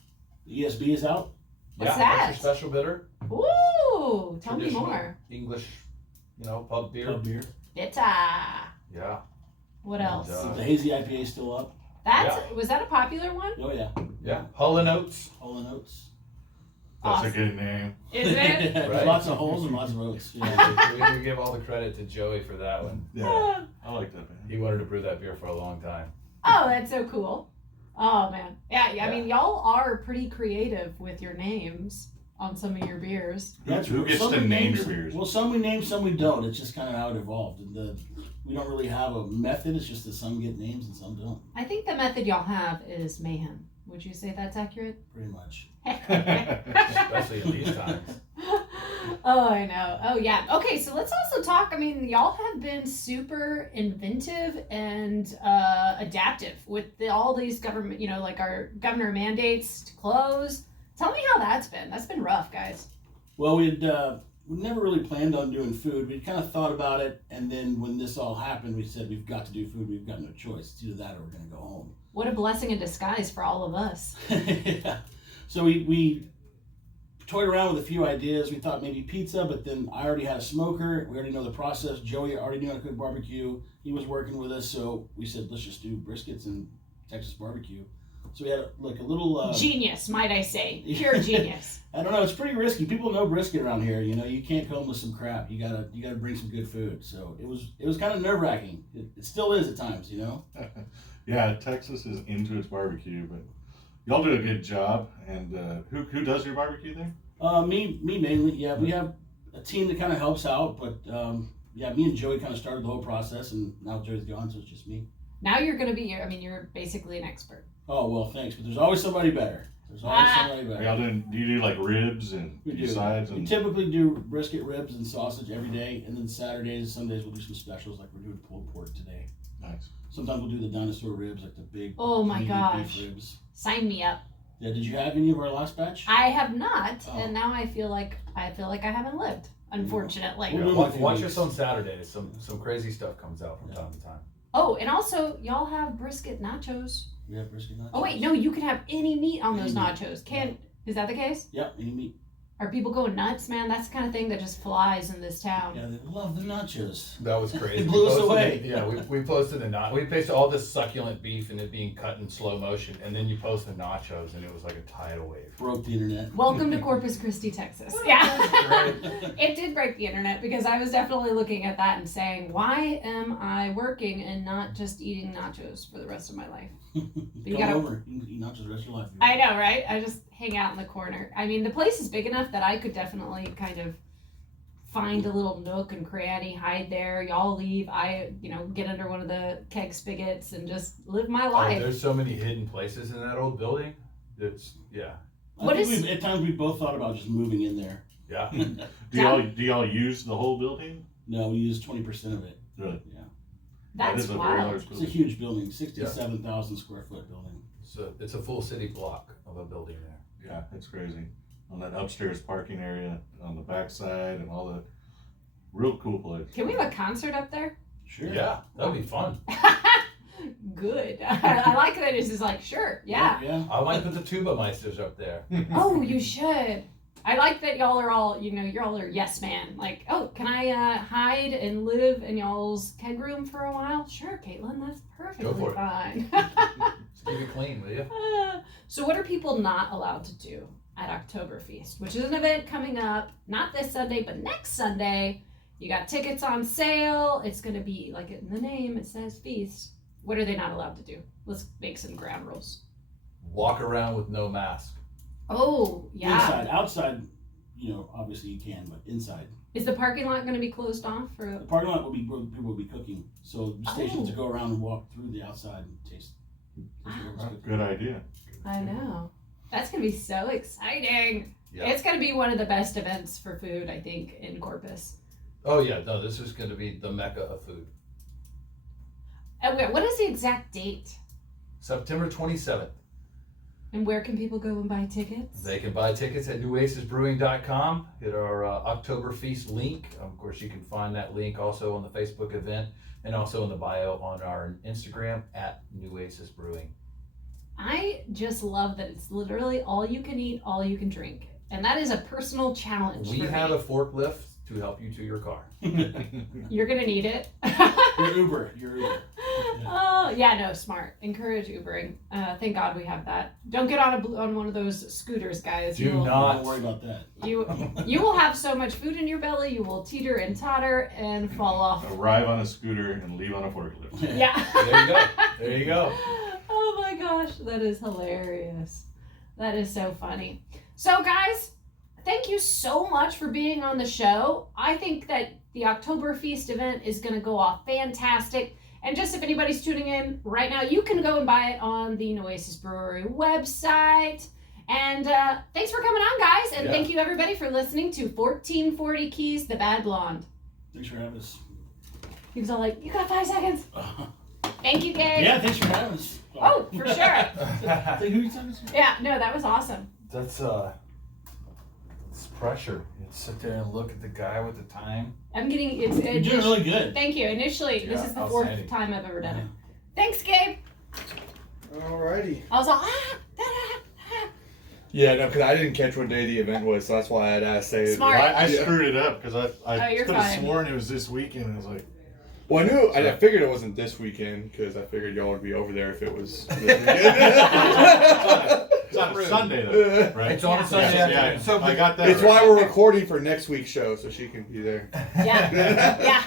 The ESB is out. What's that? That's your special bitter. Ooh, tell me more. English, pub beer. Pub beer. Bitter. Yeah. What else? The Hazy Ipa is still up. Was that a popular one? Oh yeah. Yeah. Hull and Oats. Hull and Oats. That's a good name. Is it? Right. Lots of holes and lots of oats. Yeah. We give all the credit to Joey for that one. Yeah, I like that, man. He wanted to brew that beer for a long time. Oh, that's so cool. Oh, man. Yeah, I mean, y'all are pretty creative with your names on some of your beers. Who gets to name your beers? Well, some we name, some we don't. It's just kind of how it evolved. We don't really have a method. It's just that some get names and some don't. I think the method y'all have is mayhem. Would you say that's accurate? Pretty much. Especially in these times. Oh, I know. Oh, yeah. Okay, so let's also talk. I mean, y'all have been super inventive and adaptive with all these government, our governor mandates to close. Tell me how that's been. That's been rough, guys. Well, we never really planned on doing food. We kind of thought about it, and then when this all happened, we said we've got to do food. We've got no choice. It's either that or we're going to go home. What a blessing in disguise for all of us. Yeah. So we toyed around with a few ideas. We thought maybe pizza, but then I already had a smoker. We already know the process. Joey already knew how to cook barbecue. He was working with us, so we said, let's just do briskets and Texas barbecue. So we had a little... genius, might I say. Pure genius. I don't know. It's pretty risky. People know brisket around here. You can't come with some crap. You gotta bring some good food. So it was kind of nerve-wracking. It still is at times, Yeah, Texas is into its barbecue, but y'all do a good job. And who does your barbecue there? Me mainly. Yeah, we have a team that kind of helps out, but me and Joey kind of started the whole process, and now Joey's gone, so it's just me. Now you're going to be, you're basically an expert. Oh, well, thanks, but there's always somebody better. Do you do like ribs and sides? We typically do brisket, ribs, and sausage every day, and then Saturdays, Sundays we'll do some specials, like we're doing pulled pork today. Nice. Sometimes we'll do the dinosaur ribs, like the big beef ribs. Sign me up. Yeah, did you have any of our last batch? I have not, and now I feel like I haven't lived, unfortunately. Yeah, watch us on Saturdays. Some crazy stuff comes out from time to time. Oh, and also y'all have brisket nachos. We have brisket nachos. Oh wait, no, you can have any meat on those nachos. Is that the case? Yep, any meat. Are people going nuts, man? That's the kind of thing that just flies in this town. Yeah, they love the nachos. That was crazy. It blew us away. We posted we posted all this succulent beef and it being cut in slow motion, and then you post the nachos and it was like a tidal wave. Broke the internet. Welcome to Corpus Christi, Texas. Yeah. It did break the internet because I was definitely looking at that and saying, why am I working and not just eating nachos for the rest of my life? Come over. You can eat nachos the rest of your life. I know, right? I just hang out in the corner. I mean, the place is big enough that I could definitely kind of find a little nook and cranny, hide there. Y'all leave. I, get under one of the keg spigots and just live my life. There's so many hidden places in that old building. At times we both thought about just moving in there. Yeah. Do y'all use the whole building? No, we use 20% of it. Really? Yeah. That's wild. It's a huge building, 67,000 square foot building. So it's a full city block of a building there. Yeah, it's crazy. On that upstairs parking area, on the backside, and all the real cool place. Can we have a concert up there? Sure. Yeah, that'd be fun. Good. I like that it's just like, sure, yeah. Yeah. I might put the tuba meisters up there. Oh, you should. I like that y'all are all, y'all are yes man. Like, oh, can I hide and live in y'all's keg room for a while? Sure, Caitlin, that's perfectly fine. Just keep it clean, will you? So what are people not allowed to do at Oktoberfest, which is an event coming up, not this Sunday, but next Sunday? You got tickets on sale. It's going to be, like in the name, it says feast. What are they not allowed to do? Let's make some ground rules. Walk around with no mask. Oh, yeah. Inside, outside, obviously you can, but inside. Is the parking lot going to be closed off? The parking lot will be where people will be cooking. So stations to go around and walk through the outside and taste. Good idea. I know. That's going to be so exciting. Yeah. It's going to be one of the best events for food, I think, in Corpus. Oh yeah, no, this is going to be the mecca of food. What is the exact date? September 27th. And where can people go and buy tickets? They can buy tickets at newacesbrewing.com. Hit our Oktoberfest link. Of course, you can find that link also on the Facebook event and also in the bio on our Instagram at New Aces Brewing. I just love that it's literally all you can eat, all you can drink. And that is a personal challenge. We have a forklift to help you to your car. You're going to need it. Your Uber. Yeah. Oh, yeah, no, smart. Encourage Ubering. Thank God we have that. Don't get on one of those scooters, guys. Do not Don't worry about that. You will have so much food in your belly, you will teeter and totter and fall off. Arrive on a scooter and leave on a forklift. Yeah. There you go. There you go. Oh my gosh, that is hilarious. That is so funny. So guys, thank you so much for being on the show. I think that the Oktoberfest event is going to go off fantastic. And just if anybody's tuning in right now, you can go and buy it on the Nueces Brewery website. And thanks for coming on, guys. And thank you, everybody, for listening to 1440 Keys, The Bad Blonde. Thanks for having us. He was all like, you got 5 seconds. Thank you, Gabe. Yeah, thanks for having us. Oh, for sure. Say who you talking to? Yeah, no, that was awesome. That's it's pressure. You sit there and look at the guy with the time. I'm getting You're doing really good. Thank you. Initially, this is the 4th time I've ever done it. Thanks, Gabe. Alrighty. I was all, Yeah, no, because I didn't catch what day the event was, so that's why I had asked. Smart. I screwed it up because I you're could have fine. sworn it was this weekend. I was like, Well, I figured it wasn't this weekend because I figured y'all would be over there if it was this weekend. it's on a Sunday though, right? It's on a Sunday afternoon. Yeah, So I got that. It's right. why we're recording for next week's show, so she can be there. Yeah.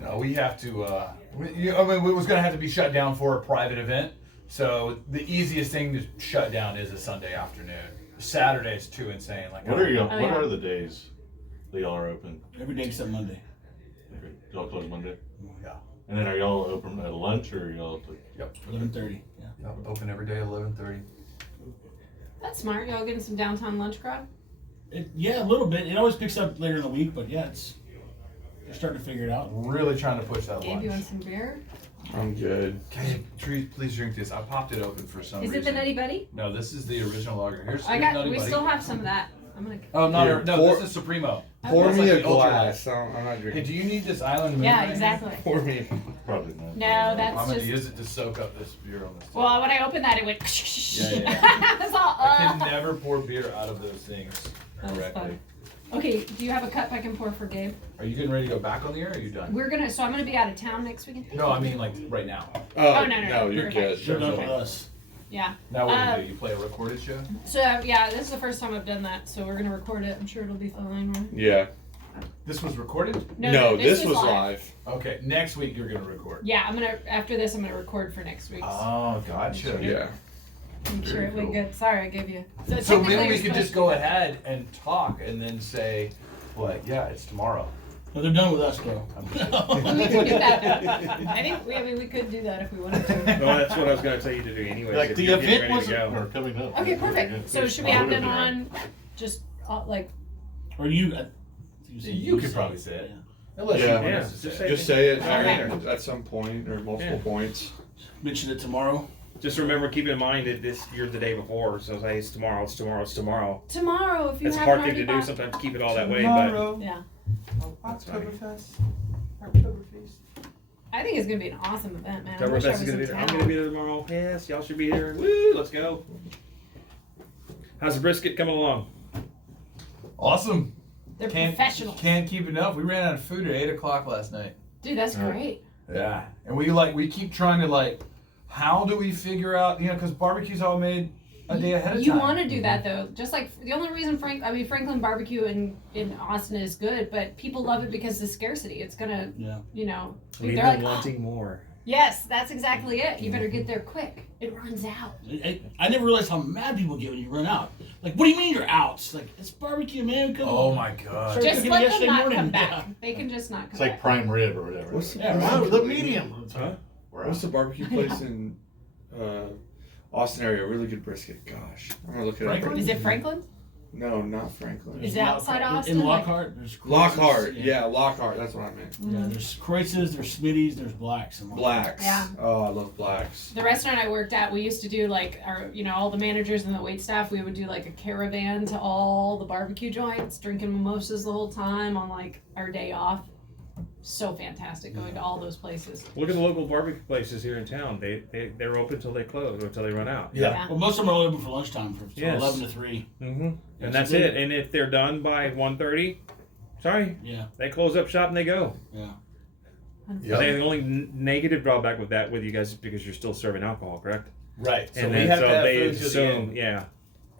No, we have to. It was going to have to be shut down for a private event. So the easiest thing to shut down is a Sunday afternoon. Saturday's too insane. Like, What are you? Oh, What yeah. are the days that y'all are open? Every day except Monday. Y'all close Monday, Yeah. and then are y'all open at lunch or y'all? Yep. 11:30. Yeah. Yep. Open every day, 11:30. That's smart. Y'all getting some downtown lunch crowd? Yeah, a little bit. It always picks up later in the week, but yeah, we're starting to figure it out. Really trying to push that Gabe, lunch. you want some beer? I'm good. Okay, please drink this. I popped it open for some Is reason. it the Nutty Buddy? No, this is the original lager. Here's We Nutty Buddy. still have some of that. I'm gonna. Oh no, Here, no, pour- this is Supremo. Pour It's me like a the ultra glass. I'm not Hey, drinking. do you need this Island Moon? Yeah, right here? exactly. Pour me. Probably not. No, I'm that's gonna just. use it to soak up this beer on this. Well, when I opened that, it went. Yeah. That's all. I can never pour beer out of those things That was correctly. fun. Okay, do you have a cup I can pour for Gabe? Are you getting ready to go back on the air? Or are you done? So I'm gonna be out of town next weekend. No, I mean like right now. Oh, no, you're we're good. You're done okay. with us. Yeah. Now what do? You play a recorded show? So yeah, this is the first time I've done that, so we're gonna record it. I'm sure it'll be fine, right? Yeah. This was recorded? No, this was live. Okay, next week you're gonna record. Yeah, after this I'm gonna record for next week's. Oh, gotcha. Yeah. I'm sure it very went good. Sorry, I gave you. So technically maybe we you're could just supposed go to- ahead and talk and then say, like, yeah, it's tomorrow. No, they're done with us, though. We can do that. I think we could do that if we wanted to. No, that's what I was going to tell you to do anyway. Like the event wasn't or coming up. Okay, perfect. So should we have them on just like Or you. You could probably say it. Unless Yeah. you want Yeah, us to say just it. Just say it Okay. at some point or multiple Yeah. points. Mention it tomorrow. Just remember, keep in mind that you're the day before, so say it's tomorrow, it's tomorrow, it's tomorrow. tomorrow if you That's a haven't hard thing already to do bought- sometimes, keep it all that way, but Yeah. That's funny. Oktoberfest. I think it's gonna be an awesome event, man. I wish I Oktoberfest was is going to in be there. I'm town. going to be there tomorrow. Yes, y'all should be there. Woo, let's go. How's the brisket coming along? Awesome. They're professionals. Can't keep enough. We ran out of food at 8 o'clock last night. Dude, that's great. Yeah, and we keep trying to how do we figure out, because barbecue's all made a day ahead of time. You want to do that though. Just like the only reason Franklin barbecue in Austin is good, but people love it because of the scarcity. It's gonna, We've they're been wanting more. Yes, that's exactly it. You better get there quick. It runs out. I never realized how mad people get when you run out. Like, what do you mean you're out? It's like, it's barbecue, man. Come Oh on. my god. Started Just cooking let them yesterday not morning. come back. Yeah. They can just not come It's back. like prime rib or whatever. What's The medium. Huh? What's the barbecue place in Austin area? Really good brisket. Gosh, I'm gonna look it up. Is it Franklin? No, not Franklin. Is it outside Austin? In Lockhart, there's Kreuz's. Lockhart. Yeah, Lockhart. That's what I meant. Yeah, there's Kreuz's, there's Smitty's, there's Blacks. And Blacks. Yeah. Oh, I love Blacks. The restaurant I worked at, we used to do all the managers and the wait staff, we would do a caravan to all the barbecue joints, drinking mimosas the whole time on our day off. So fantastic going to all those places. Look at the local barbecue places here in town. They're open until they close or until they run out. Yeah. Well, most of them are only open for lunchtime from Yes. 11 to 3. Mm-hmm. Yeah, And so that's they- it. And if they're done by 1:30, sorry, Yeah, they close up shop and they go. yeah. I think the only negative drawback with you guys is because you're still serving alcohol, correct? Right. So And we then have so to have they food till the assume, end. yeah.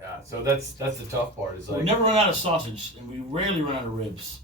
Yeah. So that's the tough part. Is We never run out of sausage, and we rarely run out of ribs.